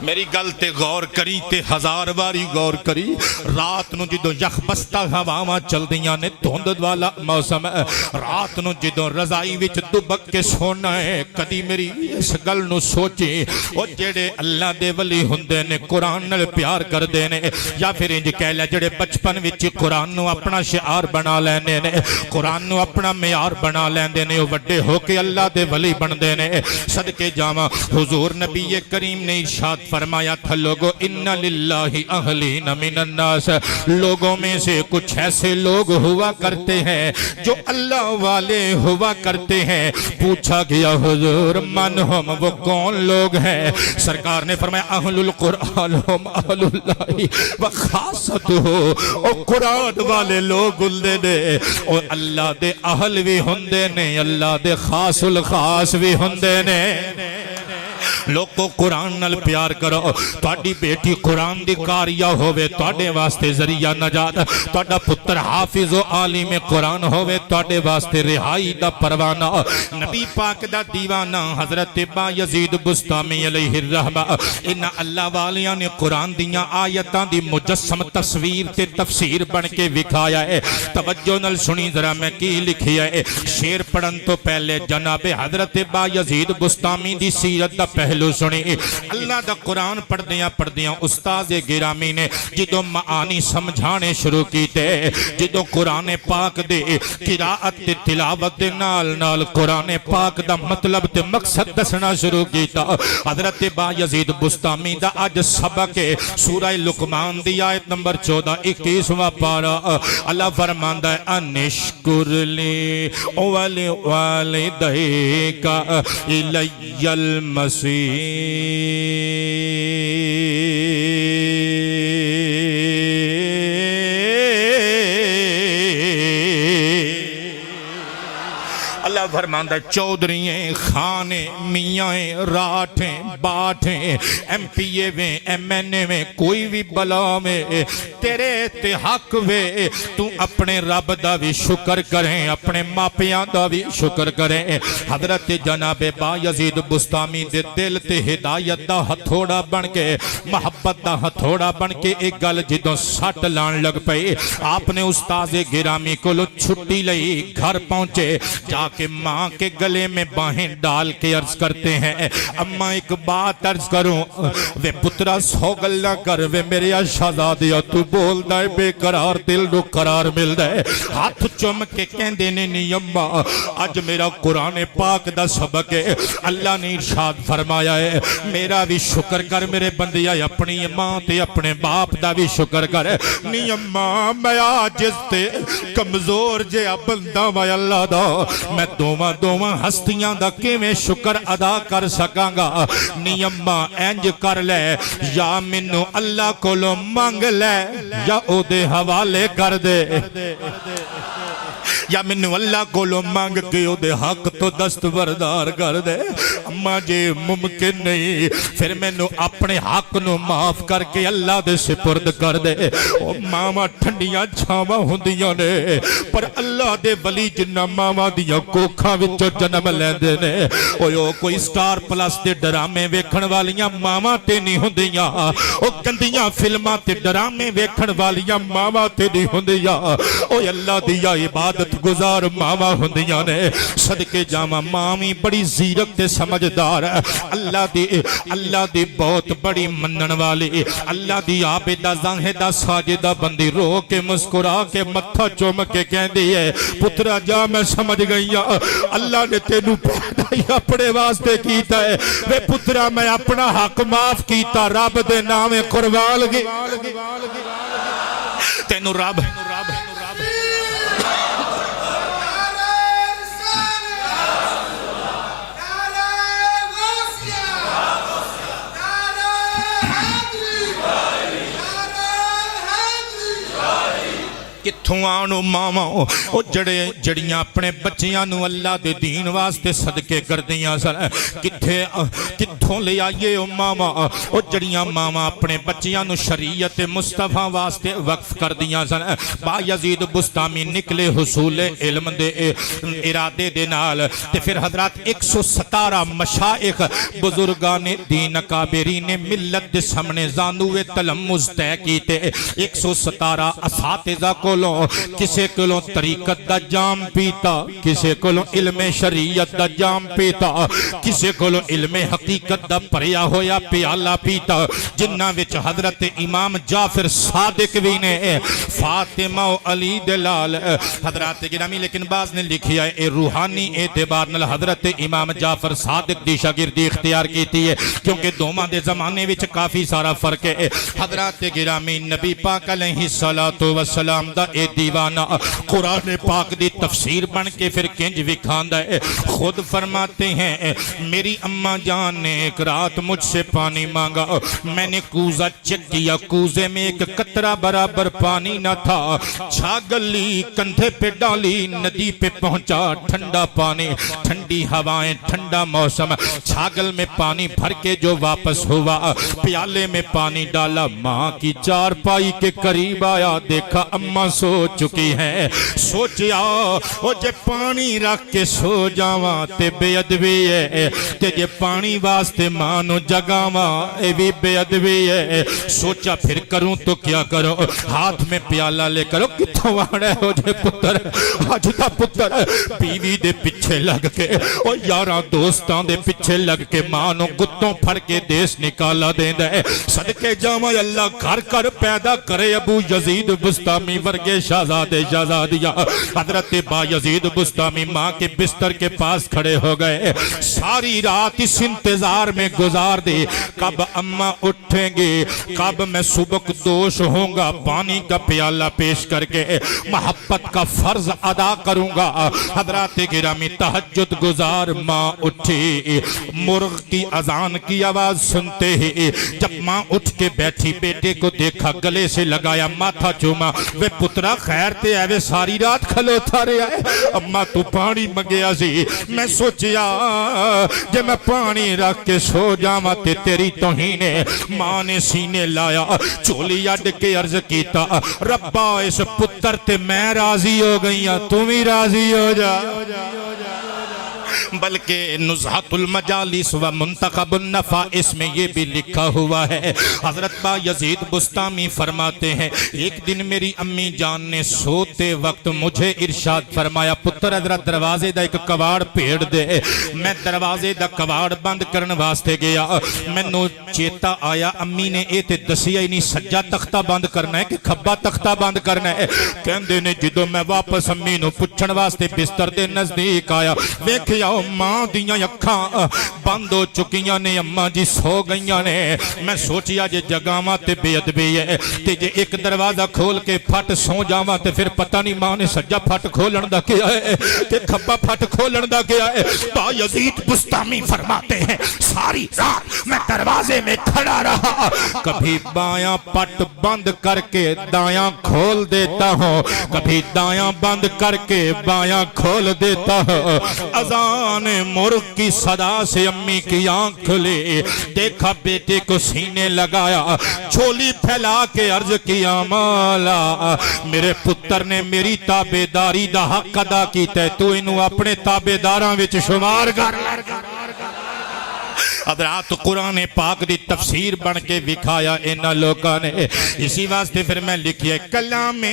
میری گل تے غور کری تے ہزار باری غور کری، رات نو جدو یخ بستہ ہواواں چل دیاں نے دھند والا موسم ہے، رات نو جدو رضائی وچ دبک کے سونا ہے، کدی میری اس گل نو سوچے او جڑے اللہ دے ولی ہوندے نے قرآن نال پیار کر دے نے، یا پھر انج کہہ لے جڑے بچپن وچ قرآن نو اپنا شعار بنا لیندے نے، قرآن نو اپنا معیار بنا لیندے نے، او وڈے ہو کے اللہ دے ولی بندے نے۔ صدقے جاواں حضور نبی کریم نے ارشاد فرمایا تھا لوگو ان للہ اہلین من الناس، لوگوں میں سے کچھ ایسے لوگ ہوا کرتے ہیں جو اللہ والے ہوا کرتے ہیں۔ پوچھا گیا حضور من ہم، وہ کون لوگ ہیں؟ سرکار نے فرمایا اہل القرآن ہم اہل اللہ و خاصتہ، او قرآن والے لوگ ہوندے نے، اور اللہ دے اہل بھی ہوندے نے، اللہ دے خاص الخاص بھی ہوندے نے۔ لوگوں قرآن نال پیار کرو، تواڈی بیٹی قرآن دی کاریہ ہوئے تواڈے واسطے ذریعہ نجات، تواڈا پتر حافظ و عالم قرآن ہوئے تواڈے واسطے رہائی دا پروانہ۔ نبی پاک دا دیوانہ حضرت بایزید بستامی علیہ الرحمہ، انہاں اللہ والیاں نے قرآن دیاں آیتاں دی مجسم تصویر تے تفسیر بن کے وکھایا ہے۔ توجہ نال سنی ذرا میں کی لکھیا ہے، شعر پڑھن تو پہلے جناب حضرت بایزید بستامی دی سیرت دا پہلو سنی۔ اللہ دا قرآن پڑھ دیاں استاذ گرامی نے جدو معانی سمجھانے شروع کیتے، جدو قرآن پاک دے قراءت تے تلاوت دے نال نال قرآن پاک دا مطلب تے مقصد دسنا شروع کیتا، حضرت بایزید بستامی دا آج سبق سورہ لقمان دی آیت نمبر 14 21واں پارہ، اللہ فرماندا ہے انشکر لی ولی والدیک الی المصیر فرماندا ہے چودھرییں خانے میاں راٹھیں باٹھیں ایم پی اے میں ایم این اے میں کوئی بھی بلا میں تیرے تے حق وے تو اپنے رب دا بھی شکر کریں اپنے ماپیاں دا بھی شکر کریں حضرت جناب با یزید بستامی دے دل تے ہدایت دا ہتھوڑا بن کے محبت دا ہتھوڑا بن کے ایک گل جدوں سٹ لان لگ پئی آپ نے استاذ گرامی کو لو چھٹی لئی گھر پہنچے جا کے ماں کے گلے میں باہیں ڈال کے عرض کرتے ہیں اماں ایک بات عرض کروں وے پترا سو گلہ کر وے میرے شہزادیا تو بول دائے بے قرار دل نو قرار مل دائے ہاتھ چوم کے کہندے نے نہیں اماں آج میرا قرآن پاک دا سبق ہے اللہ نے ارشاد فرمایا ہے میرا بھی شکر کر میرے بندیا اپنی ماں تے اپنے باپ دا بھی شکر کر نہیں اماں میں عاجز تے کمزور جے بندہ میں اللہ دا میں دوواں ہستیاں دا کے میں شکر ادا کر سکاں گا نہیں اماں انج کر لے یا منو اللہ کو لو مانگ لے یا او دے حوالے کر دے یا منو اللہ کو لو مانگ کے او دے حق تو دستبردار کر دے اما جے ممکن نہیں پھر منو اپنے حق نو معاف کر کے اللہ دے سپرد کر دے او ماما ٹھنڈیاں چھاواں ہوندیاں نے پر اللہ دے ولی جنہ ماما دیاں کوکھاں وچوں جنم لیندے نے او کوئی سٹار پلس دے ڈرامے ویکھن والیاں ماما تے نہیں ہوندیاں او گندیاں فلماں تے ڈرامے ویکھن والیاں ماما تے نہیں ہوندیاں او اللہ دیا عبادت گزار ماما ہوندیاں نے صدقے جاواں مامی بڑی زیرک تے سمجھدار اللہ دی بہت بڑی منن والی اللہ دی عابدہ زاہدہ ساجدہ بندی رو کے مسکرا کے متھا چوم کے کہندی ہے پترا جا میں سمجھ گئی اللہ نے تینوں پیدا ہی اپنے واسطے کیتا ہے وے پترا میں اپنا حق معاف کیتا رب دے نام قربان گی تینوں رب کتھوں آنو ماما او جڑیاں اپنے بچیاں نو اللہ دے دین واسطے صدقے کر دیاں سن کتھوں لے آئیے او ماما او جڑیاں ماما اپنے بچیاں نو شریعت مصطفیٰ واسطے وقف کر دیاں سن با یزید بستامی نکلے حصول علم دے ارادے دے نال تے پھر حضرات 117 مشائخ بزرگان دین اکابرین ملت دے سامنے زانوے تلمز تے کیتے 117 اساتذہ کو کسے کلوں طریقت دا جام پیتا کسے کلوں علم شریعت دا جام پیتا کسے کلوں علم حقیقت دا پریا ہویا پیالہ پیتا جنہ وچ حضرت امام جعفر صادق بھی نے فاطمہ و علی دلال حضرات گرامی لیکن بعض نے لکھیا ہے اے روحانی اعتبار نال حضرت امام جعفر صادق دی شاگردی اختیار کیتی ہے کیونکہ دوما دے زمانے وچ کافی سارا فرق ہے حضرات گرامی نبی پاک علیہ السلام دا اے دیوانہ قرآن پاک دی تفسیر بن کے پھر کنج وکھاندہ ہے خود فرماتے ہیں میری اماں جان نے ایک رات مجھ سے پانی مانگا میں نے کوزہ چیک کیا کوزے میں ایک قطرہ برابر پانی نہ تھا چھاگل لی کندھے پہ ڈالی ندی پہ پہنچا ٹھنڈا پانی ٹھنڈی ہوائیں ٹھنڈا موسم چھاگل میں پانی بھر کے جو واپس ہوا پیالے میں پانی ڈالا ماں کی چار پائی کے قریب آیا دیکھا اماں سو چکی ہے سوچیا او جے پانی رکھ کے سو جاواں تے بے ادبی ہے تے جے پانی واسطے مانو جگاواں اے بھی بے ادبی ہے سوچا پھر کروں تو کیا کروں ہاتھ میں پیالہ لے کرو کتھوں آڑے ہو جے پتر آج دا پتر بیوی دے پیچھے لگ کے او یاراں دوستاں دے پیچھے لگ کے مانو گتوں پھڑ کے دیس نکالا دیں دے صدقے جاواں اللہ گھر کر پیدا کرے ابو یزید بستامی ورگے شہزادے شہزادیاں حضرت با یزید بستامی ماں کے بستر کے پاس کھڑے ہو گئے ساری رات اس انتظار میں گزار دی کب اماں اٹھیں گے کب میں سبک دوش ہوں گا پانی کا پیالہ پیش کر کے محبت کا فرض ادا کروں گا حضرات گرامی تہجد گزار ماں اٹھی مرغ کی اذان کی آواز سنتے ہی جب ماں اٹھ کے بیٹھی بیٹے کو دیکھا گلے سے لگایا ماتھا چوما وے پترا پترا خیر تے ایویں ساری رات کھلوتا رہا ہے اما تو پانی منگیا سی میں سوچیا جے میں پانی رکھ کے سو جاواں تے تیری توہین ماں نے سینے لایا چولی اڈ کے عرض کیتا ربا اس پتر تے میں راضی ہو گئی ہاں تم ہی راضی ہو جا بلکہ نزہت المجالس و منتخب النفائس میں یہ بھی لکھا ہوا ہے حضرت با یزید بستامی فرماتے ہیں ایک دن میری امی جان نے سوتے وقت مجھے ارشاد فرمایا پتر حضرت دروازے دا ایک کواڑ پھیڑ دے میں دروازے دا کواڑ بند کرن واسطے گیا میں نو چیتا آیا امی نے اے تے دسیا ہی نہیں سجا تختہ بند کرنا ہے کہ کھبا تختہ بند کرنا ہے کہندے نے جدو میں واپس امی نو پچھن واسطے بستر دے نزدیک آیا ویکھیا ماں دیاں اکھاں بند ہو چکیاں نے اماں جی سو گئیاں نے میں سوچیا جے جگاواں تے بے ادبی ہے تے جے ایک دروازہ کھول کے پھٹ سو جاواں تے پھر پتہ نہیں ماں نے سجا پھٹ کھولن دا کیا ہے کہ کھبا پھٹ کھولن دا کیا ہے با یزید بستامی فرماتے ہیں ساری رات میں دروازے میں کھڑا رہا کبھی بایاں پٹ بند کر کے دایاں کھول دیتا ہوں کبھی دایاں بند کر کے بایاں کھول دیتا ہوں اذان مرغ کی صدا سے امی کی آنکھ لے دیکھا بیٹے کو سینے لگایا چھولی پھیلا کے عرض کیا مولا میرے پتر نے میری تابیداری دا حق ادا کیتا ہے تو انہوں اپنے تابیداراں وچ شمار کر حضرات قرآن پاک دی تفسیر بن کے دکھایا انہاں لوگاں نے اسی واسطے پھر میں لکھیا کلام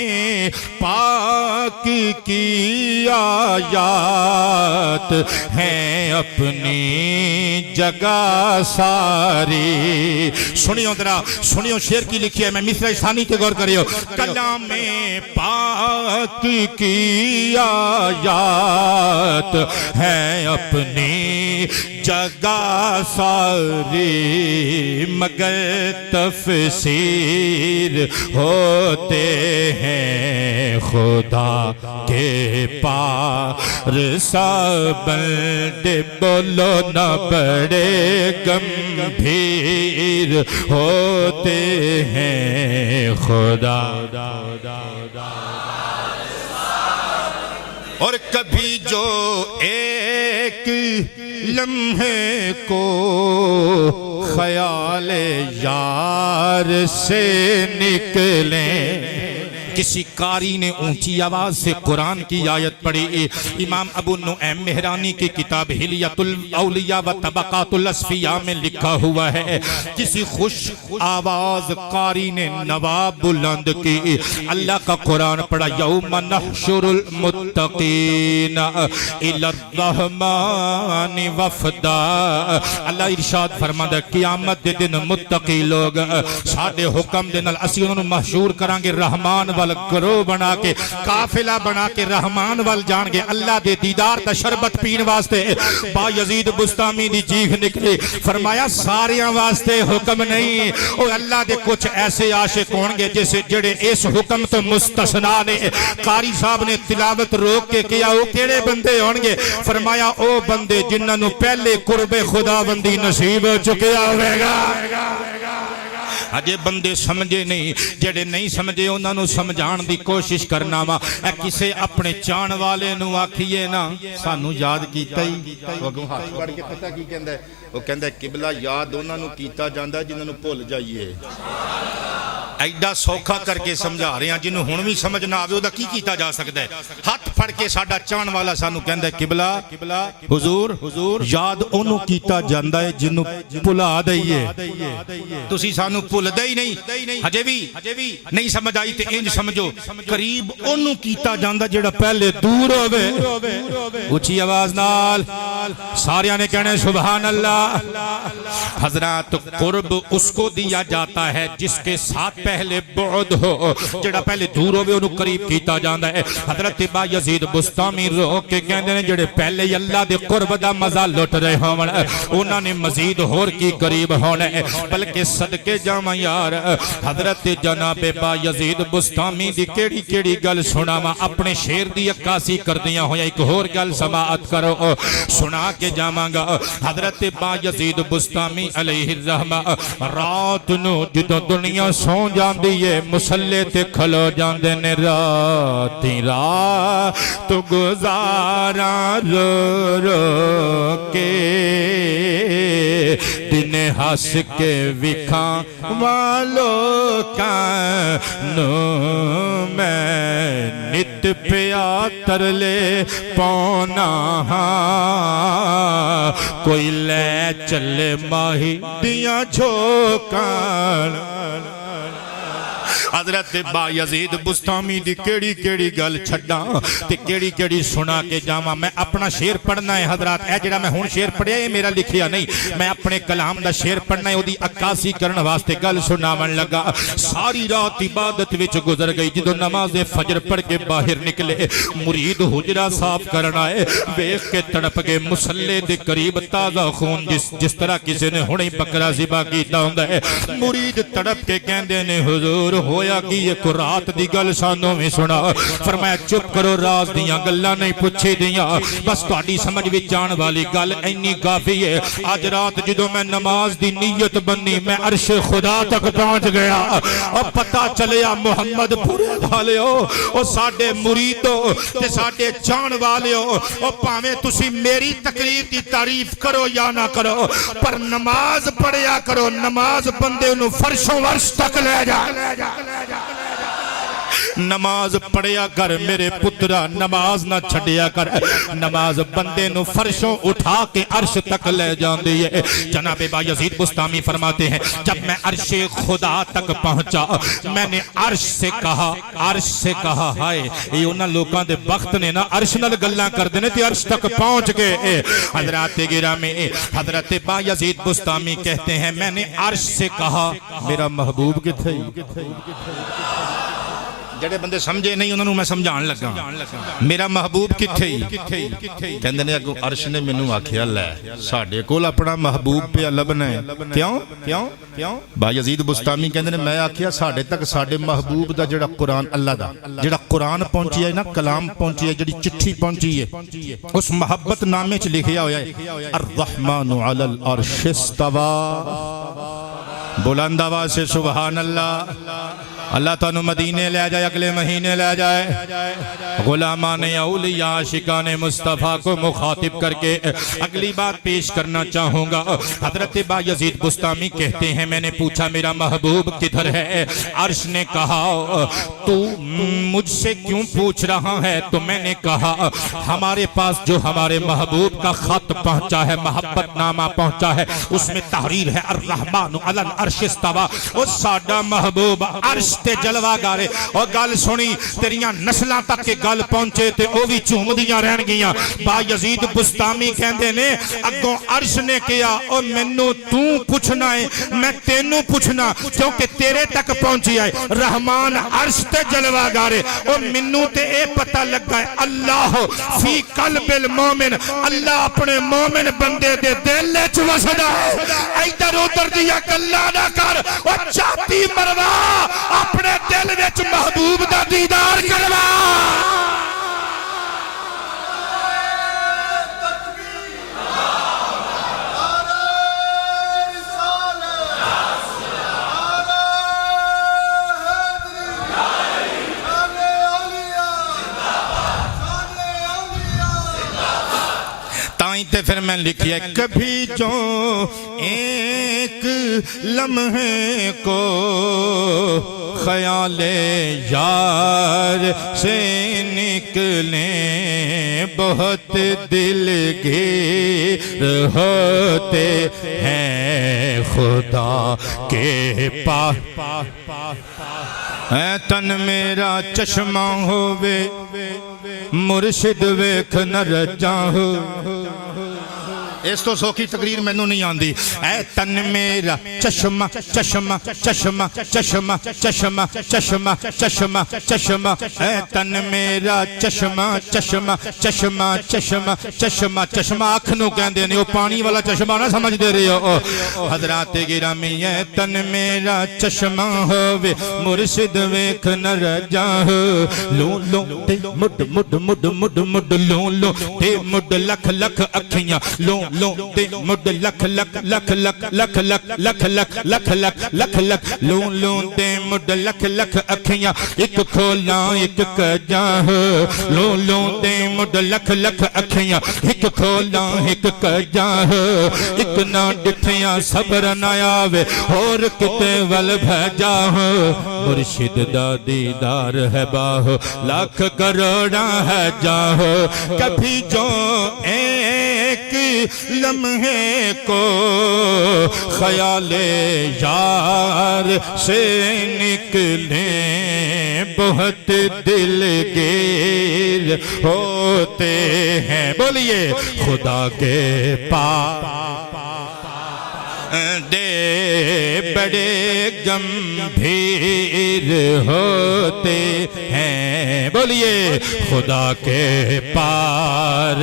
پاک کی آیات ہیں اپنی جگہ ساری سنیو ذرا سنیو شعر کی لکھی ہے میں مصرع ثانی کے غور کریو کلام پاک کی آیات ہیں اپنی جگہ ساری مگر تفسیر ہوتے ہیں خدا کے پارسا بندے بولو نہ بڑے گمبھیر ہوتے ہیں خدا اور کبھی جو ایک لمحے کو خیال یار سے نکلیں کسی قاری نے اونچی آواز سے قرآن کی آیت پڑھی امام ابو نعیم مہرانی کی کتاب حلیت الاولیاء و طبقات الاصفیاء میں لکھا ہوا ہے کسی خوش آواز قاری نے نواب بلند کی اللہ کا قرآن پڑھا یوم نحشر المتقین الی الرحمن وفدا اللہ ارشاد فرماتا قیامت دے دن متقی لوگ ساڑھے حکم دن اسی انہوں محشور کرانگے رحمان وال گروہ بنا کے قافلہ بنا کے رحمان وال جان گے اللہ دے دیدار دا شربت پین واسطے با یزید بستامی دی جیغ نکلی فرمایا ساریاں واسطے حکم نہیں او اللہ دے کچھ ایسے عاشق ہونگے جیسے جڑے اس حکم تو مستثنا نے قاری صاحب نے تلاوت روک کے کیا او کیڑے بندے ہونگے فرمایا او بندے جنہاں نو پہلے قرب خدا بندی نصیب ہو چکے ہوئے گا اجے بندے سمجھے نہیں جڑے نہیں سمجھے انہاں نو سمجھان دی کوشش کرنا وا اے کسے اپنے چان والے نو آکھیے نا سانو یاد کیتا ہی اگوں ہاتھ بڑھ کے پتہ کی کہندا ہے وہ کہندا ہے قبلہ یاد انہاں نو کیتا جاندا ہے جنہاں نو بھول جائیے ایڈا سوکھا کر کے سمجھا رہے ہیں جنہوں ہن بھی سمجھ نہ آوے اودا کی کیتا جا سکتا ہے ہاتھ پھڑ کے ساڈا چان والا سانو کہندا ہے قبلہ حضور یاد اونوں کیتا جاندا ہے جنوں بھلا دئیے تسی سانو بھلدے ہی نہیں ہجے بھی نہیں سمجھ آئی تے انج سمجھو قریب اونوں کیتا جاندا جڑا پہلے دور ہوے اونچی آواز نال ساریاں نے کہنے سبحان اللہ حضرات قرب اس کو دیا جاتا ہے جس کے ساتھ پہلے بعد ہو جڑا پہلے دور ہوئے انہوں قریب کیتا جاندہ ہے حضرت با یزید بستامی رو کے کہندے ہیں جڑے پہلے اللہ دے قرب دا مزہ لٹ رہے ہوں انہوں نے مزید ہور کی قریب ہونے بلکہ صدقے جامع یار حضرت جناب با یزید بستامی دی کیڑی کیڑی گل سنا ما اپنے شیر دی عکاسی کر دیا ہویا ایک ہور گل سماعت کرو سنا کے جامع گا حضرت با یزید بستامی علیہ الرحمہ رات نو جدو دنیا سون جاندی ہے مسلے تے کھلو جاندے نے راتی رات گزاراں رو رو کے دن ہس کے وکھاں والو کانو میں نت پیا ترلے پونا کوئی لے چلے ماہی دیاں جھوکان حضرت با یزید بستامی دی کیڑی کیڑی گل چھڑا تے کیڑی کیڑی سنا کے جاواں میں اپنا شعر پڑھنا ہے حضرات اے جڑا میں ہن شعر پڑھیا ہے میرا لکھیا نہیں میں اپنے کلام دا شعر پڑھنا ہے اودی عکاسی کرن واسطے گل سناون لگا ساری رات عبادت وچ گزر گئی جدوں نماز فجر پڑھ کے باہر نکلے مرید حجرہ صاف کرنا ہے ویکھ کے تڑپ کے مصلی دے قریب تازہ خون جس طرح کسی نے ہنے بکرا ذبح کیتا ہوندا ہے مرید تڑپ کے کہندے نے حضور ہویا کی ایک رات دی گل سانوں میں سنا فرمایا چپ کرو راز دیاں گلاں نہیں پوچھی دیاں بس تہاڈی سمجھ وچ جان والی گل اینی کافی ہے اج رات جدوں میں نماز دی نیت بنی میں عرش خدا تک پہنچ گیا اور پتہ چلیا محمد پورے والےو او ساڈے مریدو تے ساڈے جان والےو او پاویں تسی میری تقریر دی تعریف کرو یا نہ کرو پر نماز پڑھیا کرو نماز بندے نو فرشوں ورش تک لے جا نماز پڑھیا کر میرے پترا نماز نہ چھڑیا کر نماز بندے نو فرشوں اٹھا کے عرش تک لے جاندی ہے جناب با یزید بستامی فرماتے ہیں جب میں عرش خدا تک پہنچا میں نے عرش سے کہا ہائے یہ انہاں لوکاں دے بخت نے نا عرش نال گلاں کر دینے تے عرش تک پہنچ گئے حضرات گرامی حضرت با یزید بستامی کہتے ہیں میں نے عرش سے کہا میرا محبوب کتھے جڑے بندے سمجھے نہیں انہوں میں سمجھان لگا میرا محبوب کتھے کہندے نے اگوں عرش نے مینوں آکھیا لے ساڈے کول اپنا محبوب پہ لبنا ہے کیوں با یزید بستامی کہندے نے میں آکھیا ساڈے تک ساڈے محبوب دا جڑا قرآن اللہ دا جڑا قرآن پہنچیا ہے نا کلام پہنچیا ہے جڑی چٹھی پہنچی ہے اس محبت نامے چ لکھیا ہویا ہے الرحمن علی العرش استوى بلند آواز سے سبحان اللہ اللہ تعالیٰ مدینے لے جائے اگلے مہینے لے جائے غلامان اولیاء عاشقان مصطفیٰ کو مخاطب کر کے اگلی بات پیش کرنا چاہوں گا حضرت با یزید بستامی کہتے ہیں میں نے پوچھا میرا محبوب کدھر ہے عرش نے کہا تو مجھ سے کیوں پوچھ رہا ہے تو میں نے کہا ہمارے پاس جو ہمارے محبوب کا خط پہنچا ہے محبت نامہ پہنچا ہے اس میں تحریر ہے الرحمن علی العرش استوى اور ساڈا محبوب عرش تے جلوہ گارے اور گل سنی تیریاں نسلاں تک کے گل پہنچے تے او بھی چوم دیاں رہن گیاں با یزید بستامی کہندے نے اگوں عرش نے کیا او مینوں تو پوچھنا ہے میں تینوں پوچھنا کیونکہ تیرے تک پہنچی ہے رحمان عرش تے جلوہ گارے او مینوں تے اے پتہ لگا ہے اللہ فی قلب المومن اللہ اپنے مومن بندے دے دل وچ وسدا ہے ادھر ادھر دیا گلاں نہ کر او چاتی مروا اپنے دل وچ محبوب دا دیدار کروا تے پھر میں لکھیا کبھی جو ایک لمحے کو خیال یار سے نکلیں بہت دلگیر ہوتے ہیں خدا کے پاس اے تن میرا چشمہ ہووے مرشد ویکھ نہ رجاں اس تو سوکھی تقریر میں نہیں آندی اے تن میرا چشمہ چشمہ چشمہ چشمہ چشمہ چشمہ چشمہ چشمہ اے تن میرا چشمہ چشمہ چشمہ چشمہ چشمہ چشمہ آنکھنوں کہندے نے وہ پانی والا چشمہ نہ سمجھ دے رہے ہو حضرات گرامی اے تن میرا چشمہ ہووے مرشد ویکھ نہ رجاں لوں لوں تے mid mid mid mid mid لوں لوں تے مڈ لکھ لکھ اکھیاں لوں لو دے مڈ لکھ لکھ لکھ لکھ لکھ لکھ لکھ لکھ لکھ لکھ لکھ لکھ لو لو دے مڈ لکھ لکھ اکھیاں ایک کھولاں ایک کجاں لو لو دے مڈ لکھ لکھ اکھیاں ایک کھولاں ایک کجاں ایک نہ ڈٹھیاں صبر نہ آوے اور کتے ول بھجا مرشد دا دیدار ہے باہو لاکھ کروڑا ہے جاہو کبھی جو ایک لمحے کو خیال یار سے نکلے بہت دلگیر ہوتے ہیں بولیے خدا کے پاس دے بڑے گمبھیر ہوتے ہیں بولیے خدا کے پار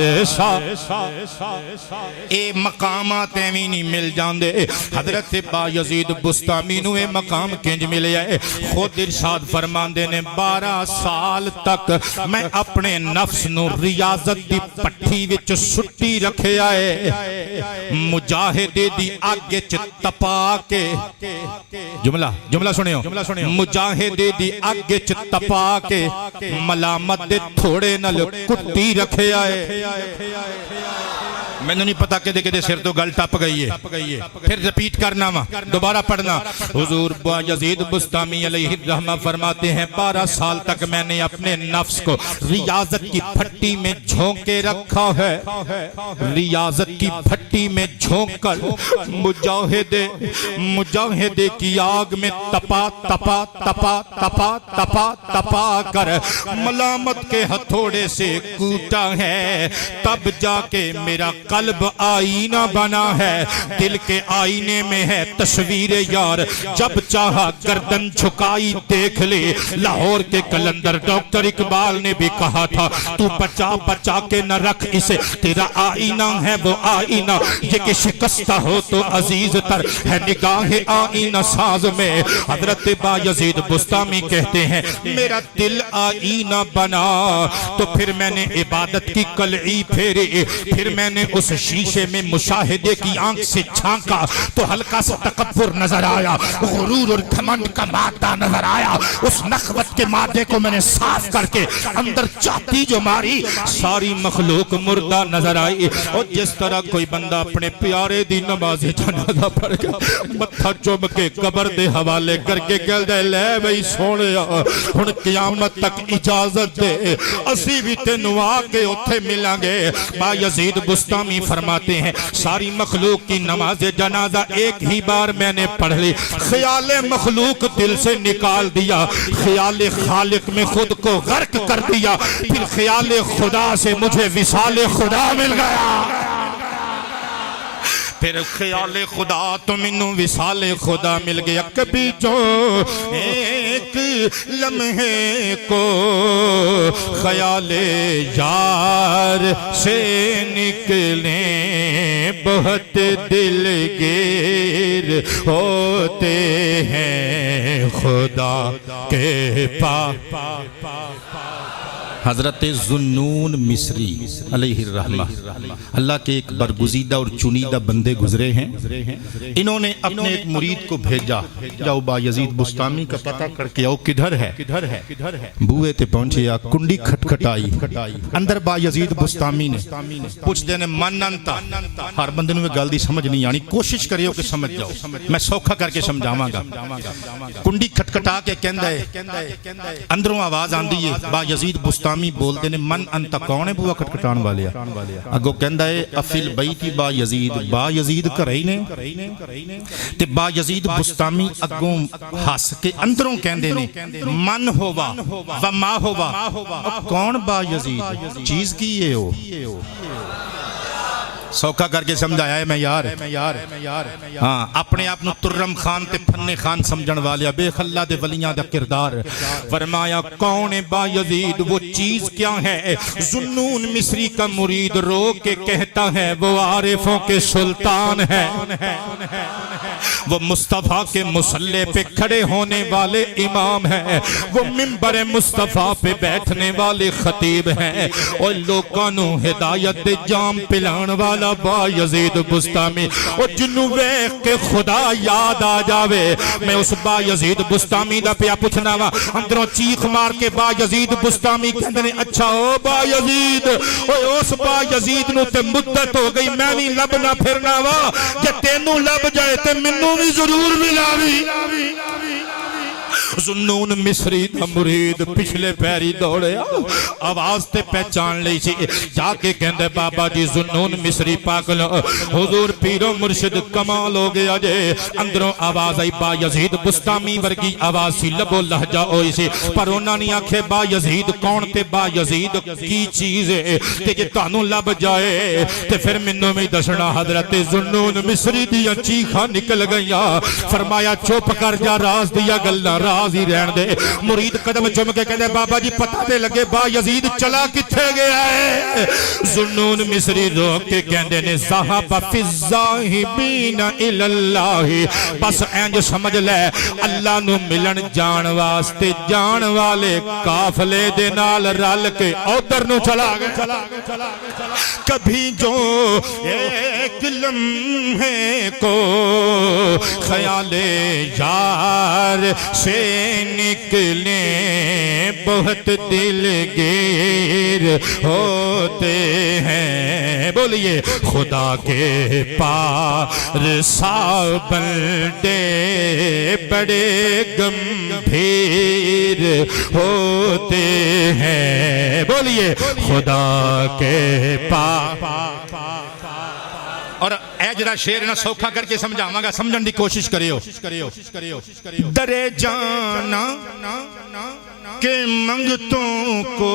اے مقامات ایویں نہیں مل جاندے حضرت با یزید بستامی نو اے مقام کنج ملے آئے خود ارشاد فرماندے نے 12 سال تک میں اپنے نفس نو ریاضت دی پٹھی وچ سٹی رکھے آئے مجاہدے دی آگے تپا کے جملہ سنیو مجاہدے دی آگے تپا کے ملامت دے تھوڑے نل کٹی رکھے آئے میں نے نہیں پتا کہ دے سر تو گل ٹپ گئی ہے پھر رپیٹ کرنا دوبارہ پڑھنا حضور با یزید بستامی علیہ الرحمہ فرماتے ہیں 12 سال تک میں نے اپنے نفس کو ریاضت کی پھٹی میں جھونکے رکھا ہے ریاضت کی پھٹی میں جھونک کر مجاہدے کی آگ میں تپا تپا تپا تپا تپا تپا کر ملامت کے ہتھوڑے سے کوٹا ہے تب جا کے میرا قلب آئینہ بنا ہے دل کے آئینے میں ہے تصویر یار جب چاہا گردن جھکائی دیکھ لے لاہور کے کلندر ڈاکٹر اقبال نے بھی کہا تھا تو بچا بچا کے نہ رکھ اسے تیرا آئینہ ہے وہ آئینہ یہ کہ شکستہ ہو تو عزیز تر ہے نگاہ آئینہ ساز میں حضرت با یزید بستامی کہتے ہیں میرا دل آئینہ بنا تو پھر میں نے عبادت کی قلعی پھیری پھر میں نے اس شیشے میں مشاہدے کی آنکھ سے چھانکا تو ہلکا سا تکبر نظر آیا غرور اور گھمنڈ کا مادہ نظر آیا اس نخوت کے مادے کو میں نے صاف کر کے اندر چاہتی جو ماری ساری مخلوق مردہ نظر آئی اور جس طرح کوئی بندہ اپنے پیارے دی نماز جنازہ پڑھ گیا متھا چوم کے قبر دے حوالے کر کے کہہ دے لے بھئی سونے ہن قیامت تک اجازت دے اسی بھی تینوں آ کے اتھے ملیں گے با یزید بستامی فرماتے ہیں ساری مخلوق کی نماز جنازہ ایک ہی بار میں نے پڑھ لی خیال مخلوق دل سے نکال دیا خیال خالق میں خود کو غرق کر دیا پھر خیال خدا سے مجھے وصال خدا مل گیا پھر خیال خدا تو منوں وصال خدا مل گیا کبھی جو ایک لمحے کو خیال یار سے نکلیں بہت دلگیر ہوتے ہیں خدا کے پاس حضرت ذوالنون مصری علیہ الرحمہ اللہ کے ایک برگزیدہ اور چنیدہ بندے گزرے ہیں انہوں نے اپنے ایک مرید کو بھیجا جاؤ با یزید بستامی کا پتہ کر کے آؤ کدھر ہے بوئے تے پہنچے یا کنڈی کھٹکھٹائی اندر با یزید بستامی نے پوچھ دینے من انتا ہر بندے نے گل دی سمجھ نہیں آنی کوشش کریو کہ سمجھ جاؤ میں سوکھا کر کے سمجھاواں گا کنڈی کھٹکھٹا کے کہندا ہے اندروں آواز آندی ہے با یزید بستامی بولتے نے من انتا کون ہے بوا کھٹکھٹان والیا اگو کہندا ہے افل بیتی با یزید کرئی نے تے با یزید بستامی اگوں ہس کے اندروں کہندے نے من ہوا و ما ہوا کون با یزید چیز کی یہ ہو سوکھا کر کے سمجھایا ہے میں یار ہاں اپنے آپ نو ترم خان تے پھنے خان سمجھن والیا بے خلا دے ولیاں دا کردار فرمایا کون با یزید وہ چیز کیا ہے ذوالنون مصری کا مرید رو کے کہتا ہے وہ عارفوں کے سلطان ہے وہ مصطفیٰ کے مصلی پہ کھڑے ہونے والے امام ہیں وہ منبر مصطفیٰ پہ بیٹھنے والے خطیب ہیں اور لوگوں نو ہدایت جام پلان والے والا با یزید بستامی او جنوں ویکھ کے خدا یاد آ جاوے میں اس با یزید بستامی دا پیا پوچھنا وا اندروں چیخ مار کے با یزید بستامی کہندے نے اچھا او با یزید اوے اس با یزید نو تے مدت ہو گئی میں بھی لبنا پھرنا وا جے تینوں لب جائے تے مینوں بھی ضرور ملاوی ذنون مصری دا مرید پچھلے پیری دوڑیا آواز تے پہچان لئی سی جا کے کہندے بابا جی ذنون مصری پاگل حضور پیر و مرشد کمال ہو گیا جے اندروں آواز آئی با یزید بستامی ورگی آواز سی لبو لہجہ ہوئی سی پر انہاں نے آکھے با یزید کون تے با یزید کی چیز ہے تے جے تانوں لب جائے تے پھر منوں میں دسنا حضرت ذنون مصری دیا چیخاں نکل گیا فرمایا چپ کر جا راز دیا گلنا راز ہی رہن دے مرید قدم چم کے کہتے بابا جی پتہ تے لگے با یزید چلا کتھے گیا ہے ذنون مصری روک کے کہندے نے صحاب فی الزاہبین الاللہ بس اینج سمجھ لے اللہ نو ملن جان واسطے جان والے قافلے دے نال رل کے ادھر نو چلا گئے کبھی جو ایک لمحے کو خیال یار سے نکلے بہت دلگیر ہوتے ہیں بولیے خدا کے پارسا بندے بڑے گمبھیر ہوتے ہیں بولیے خدا کے اور اے جڑا شعر نہ سوکھا کر کے سمجھاواں گا سمجھن دی کوشش کریو درے جانا کہ منگتوں کو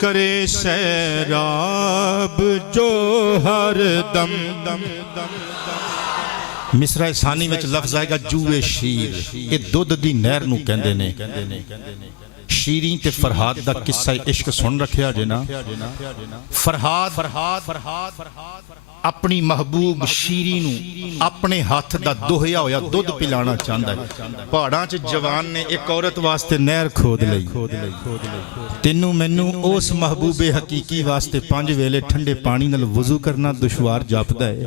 کرے سیراب جو ہر دم مصرع ثانی وچ لفظ آئے گا جوئے شیر یہ دودھ دی نہر نو کہندے نے شیرین تے فرہاد دا قصہ عشق سن رکھیا جنا فرہاد اپنی محبوب شیرین نو اپنے ہاتھ دا دوہیا ہویا دودھ پلانا چاہندا ہے پہاڑاں چ جوان نے ایک عورت واسطے نہر کھود لئی تینوں مینوں اس محبوب حقیقی واسطے 5 ویلے ٹھنڈے پانی نال وضو کرنا دشوار جاپدا ہے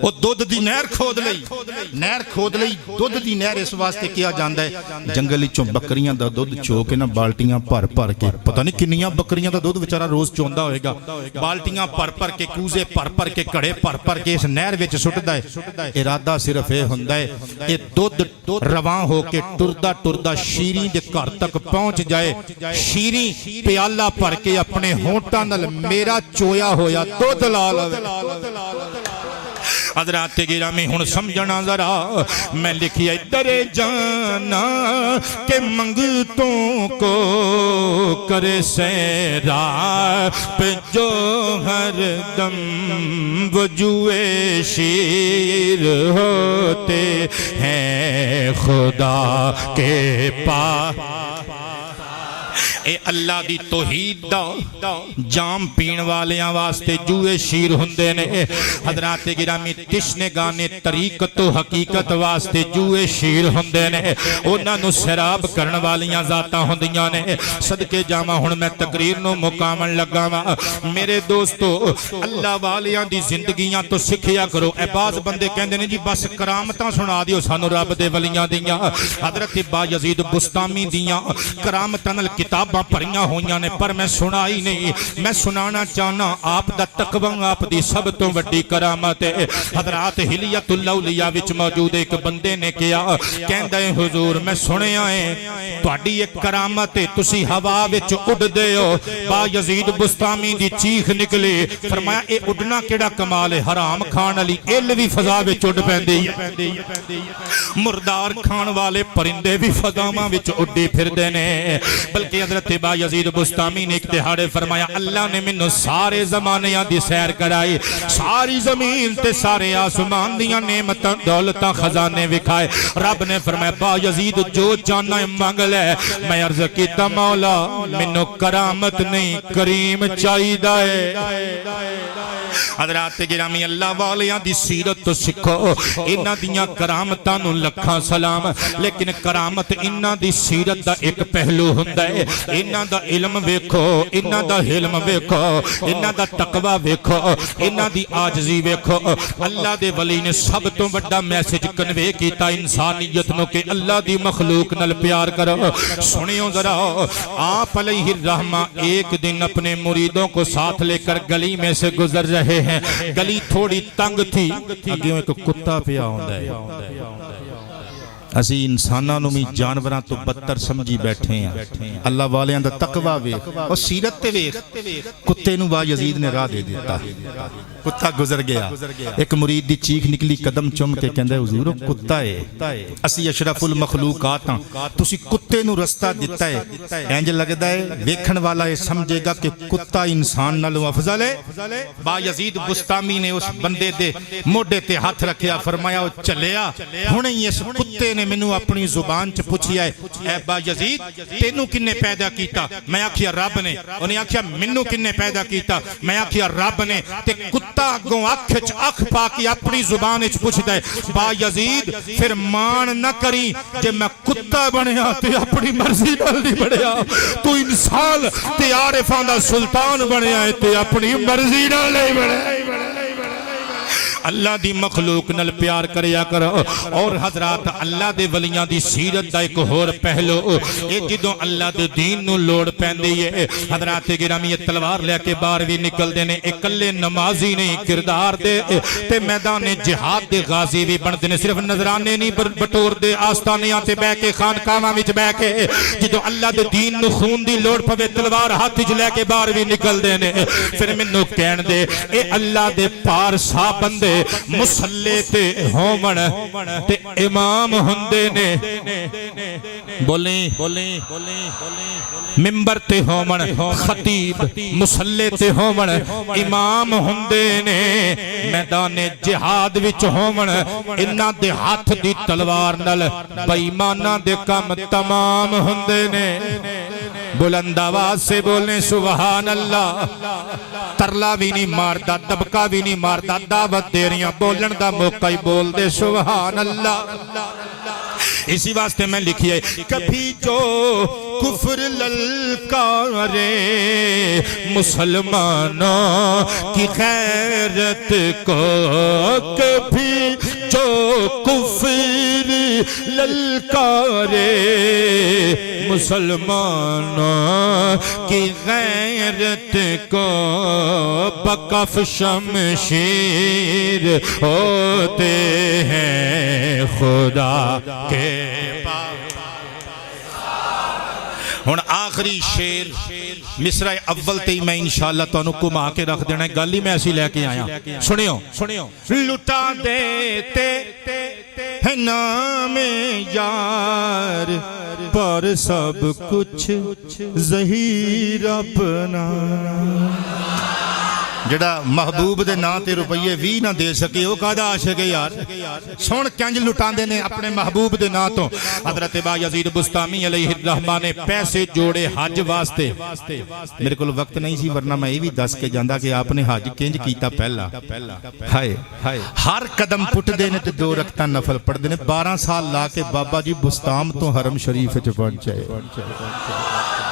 او دودھ دی نہر کھود لئی دودھ دی نہر اس واسطے کیا جاندا ہے جنگل وچوں بکریاں دا دودھ چو کے نہ بالٹیاں بھر کے پتہ نہیں کنیاں بکریاں دا دودھ بیچارہ روز چوندا ہوئے گا بالٹیاں بھر کے کوزے بھر کے کڑے پر کے اس نہر وچ سٹدا ہے ارادہ صرف اے ہوندا ہے اے دودھ رواں ہو کے ٹردا شیریں دے گھر تک پہنچ جائے شیریں پیالہ بھر کے اپنے ہونٹاں نال میرا چویا ہویا دودھ لا لے حضرات گرامی ہن سمجھنا ذرا میں لکھی ہے درے جانا کہ منگتوں کو کرے سیراب جو ہر دم وجوے شیر ہوتے ہیں خدا کے پاس اے اللہ دی توحید دا جام پین والیاں واسطے جوئے شیر ہوندے نے حضرات گرامی تشنے گانے طریقت و حقیقت واسطے جوئے شیر ہوندے نے انہاں نو سراب کرن والیاں ذاتاں ہوندیاں نے صدقے جاواں ہن میں تقریر نو مکمل لگاواں میرے دوستو اللہ والیاں دی زندگیاں تو سکھیا کرو اے بعض بندے کہندے نے جی بس کرامتاں سنا دیو سانو رب دے ولیاں دیاں حضرت با یزید بستامی دیاں کرامتاں نال کتاباں پڑھیاں ہوئیاں نے پر میں سنائی نہیں میں سنانا چاہنا آپ دا تقوی آپ دی سب تو وڈی کرامت ہے حضرات حلیت الاولیاء وچ موجود ایک بندے نے کیا کہندا ہے حضور میں سنیا ہے تہاڈی ایک کرامت ہے تسی ہوا وچ اڑ دے ہو با یزید بستامی دی چیخ نکلی فرمایا اے اڑنا کیڑا کمال ہے حرام کھان والی ال وی فضا وچ اڑ پیندی ہے مردار کھان والے پرندے بھی فضاواں وچ اڑی پھردے نے بلکہ حضرت با یزید بستامی نے ایک دہاڑے فرمایا اللہ نے منو سارے زمانیاں دی سیر کرائی ساری زمین تے سارے آسمان دیاں نعمتاں دولتاں خزانے وکھائے رب نے فرمایا با یزید جو چاہنا ہے مانگ لے میں عرض کیتا مولا منو کرامت نہیں کریم چاہیے حضرات گرامی اللہ والیاں دی سیرت تو سکھو انہاں دیاں کرامتاں نو لکھاں سلام لیکن کرامت انہاں دی سیرت دا ایک پہلو ہوندا ہے انہاں دا علم ویکھو انہاں دا حلم ویکھو انہاں دا تقوی ویکھو انہاں دی عاجزی ویکھو اللہ دے ولی نے سب تو بڑا میسج کنوے کیتا انسانیت نو کہ اللہ دی مخلوق نال پیار کرو سنیو ذرا آپ علیہ الرحمہ ایک دن اپنے مریدوں کو ساتھ لے کر گلی میں سے گزر رہے ہیں گلی تھوڑی تنگ تھی اگیوں ایک کتا پیا ہوندا ہے اسی انساناں نو بھی جانوراں تو بدتر سمجھی بیٹھے ہیں اللہ والیاں دا تقوی ویکھ اور سیرت تے ویکھ کتے نو با یزید نے راہ دے دیتا کتا گزر گیا ایک مرید دی چیخ نکلی قدم چم کے کہندا حضور کتا ہے اسی اشرف المخلوقات ہاں تسی کتے نو رستہ دتا ہے انج لگدا ہے ویکھن والا یہ سمجھے گا کہ کتا انسان نالوں افضل ہے با یزید بستامی نے اس بندے دے موڈے تے ہاتھ رکھیا فرمایا او چلیا ہن اس کتے نے مینوں اپنی زبان چ پوچھیا ہے اے با یزید تینوں کنے پیدا کیتا میں آکھیا رب نے انہیں آکھیا مینوں کنے پیدا کیتا میں آکھیا رب نے تے کتا اگوں اکھ وچ اکھ پا کے اپنی زبان وچ پوچھدا ہے با یزید پھر مان نہ کری جے میں کتا بنیا تے اپنی مرضی نال نہیں بنیا تو انسان تے عارفاں دا سلطان بنیا ہے تے اپنی مرضی نال نہیں بنیا اللہ دی مخلوق نال پیار کریا کرو اور حضرات اللہ دے ولیاں دی سیرت دا ایک ہور پہلو اے جدوں اللہ دے دین نو لوڑ پیندی ہے حضرات گرامی تلوار لے کے باہر بھی نکل دے نے اکلے نمازی نہیں کردار دے تے میدان جہاد دے غازی بھی بندے نے صرف نظرانے نہیں بٹور دے آستانیاں تے بیٹھ کے خانقاہاں وچ بیٹھ کے جدوں اللہ دے دین نو خون دی لوڑ پوے تلوار ہاتھ وچ لے کے باہر بھی نکل دے نے پھر مینوں کہن دے اے اللہ دے پارسا بندے مسلے تے ہومن تے امام ہندے نے بولیں ممبر تے ہومن خطیب مسلے تے ہومن امام ہندے نے میدان جہاد وچ ہومن انہاں دے ہاتھ دی تلوار نال بے ایماناں دے کم تمام ہندے نے بلند آواز سے بولیں سبحان اللہ ترلا بھی نہیں ماردا دبکا بھی نہیں ماردا دعوت دے رہی بولن دا موقع ہی بول دے سبحان اللہ اسی واسطے میں لکھی ہے کبھی جو کفر للکارے مسلمانوں کی غیرت کو کبھی جو کفر للکارے مسلمانوں کی غیرت کو بکف شمشیر ہوتے ہیں خدا کے ہن آخری شیر مصرع اول تے میں انشاءاللہ تانوں گھما کے رکھ دینا گل ہی میں ایسی لے کے آیا سنیو لٹا دیتے ہے نام یار پر سب کچھ ظہیر اپنا جڑا محبوب دے نا تے روپیے بھی نہ دے سکے وہ کہدا عاشق یار سن کنج لٹاندے نے اپنے محبوب دے نا تو حضرت با یزید بستامی علیہ الرحمہ نے پیسے جوڑے حج واسطے میرے کول وقت نہیں سی ورنہ میں یہ بھی دس کے جاندا کہ آپ نے حج کنج کیتا پہلا ہائے ہر قدم پٹ دے نے تے 2 رکعتاں نفل پڑھ دے نے 12 سال لا کے بابا جی بستام تو حرم شریف وچ پہنچے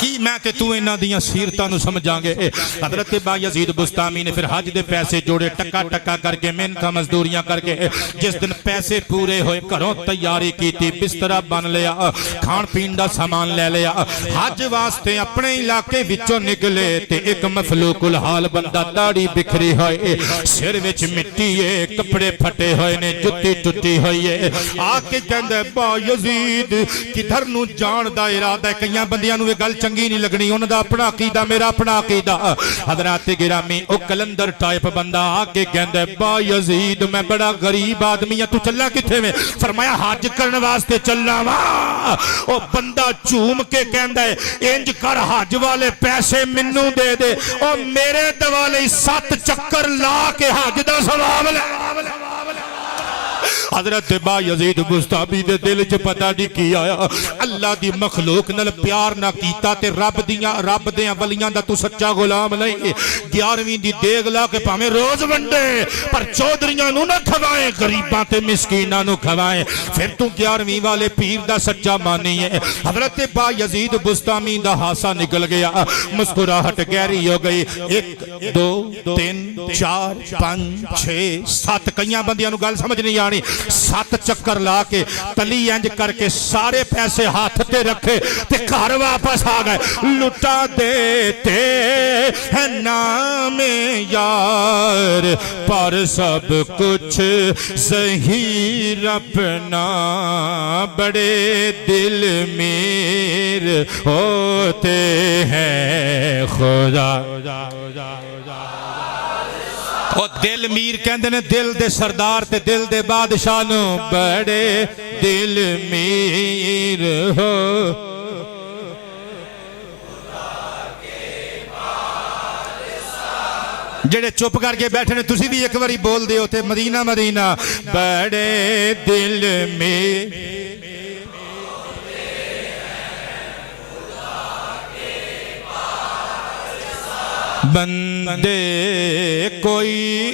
کی میں تے تو انہاں دیاں سیرتاں نو سمجھاں گے حضرت با یزید بستامی نے پھر حج دے پیسے جوڑے ٹکا ٹکا کر کے محنتاں مزدوریاں کر کے جس دن پیسے پورے ہوئے گھروں تیاری کیتی بسترا بن لیا کھان پین دا سامان لے لیا حج واسطے اپنے علاقے وچوں نکلے تے ایک مفلوق الحال بندہ داڑھی بکھری ہوئے سر وچ مٹی ہے کپڑے پھٹے ہوئے نے جُتی ٹُٹی ہوئی ہے آ کے کہندا با یزید کدھر نو جان دا ارادہ ہے کئیاں بندیاں نو یہ گل چنگی نہیں لگنی انہاں دا اپنا عقیدہ میرا اپنا عقیدہ حضرات گرامی او کلندر ٹائپ بندہ آکے کہندے با یزید میں بڑا غریب آدمی ہے تو چلا کتھے میں فرمایا حج کرنے واسطے چلنا وا او بندہ چوم کے کہندے انج کر حج والے پیسے منوں دے دے او میرے دوالے 7 چکر لا کے حج دا ثواب لے حضرت با یزید بستامی دے دل چ پتہ نہیں کی آیا اللہ دی مخلوق نال پیار نہ کیتا تے رب دیاں ولیاں دا تو سچا غلام نہیں 11ویں دی دیگ لا کے پاویں روز ونڈے پر چودھریاں نو نہ کھوائے غریباں تے مسکیناں نو کھوائے پھر تو 11ویں والے پیر دا سچا مانی ہے حضرت با یزید بستامی دا ہاسا نکل گیا مسکراہٹ گہری ہو گئی 1 2 3 4 5 6 7 کئیاں بندیاں نو گل سمجھ نہیں آنی 7 چکر لا کے تلی انج کر کے سارے پیسے ہاتھ تے رکھے تے گھر واپس آ گئے لٹا دیتے ہیں نام یار پر سب کچھ ظہیر اپنا بڑے دل میر ہوتے ہیں خدا او دل میر کہندے نے دل دے سردار تے دل دے بادشاہ نو بڑے دل میر ہو جڑے چپ کر کے بیٹھے نے تسی بھی ایک باری بول دیو تے مدینہ مدینہ بڑے دل میر بندے کوئی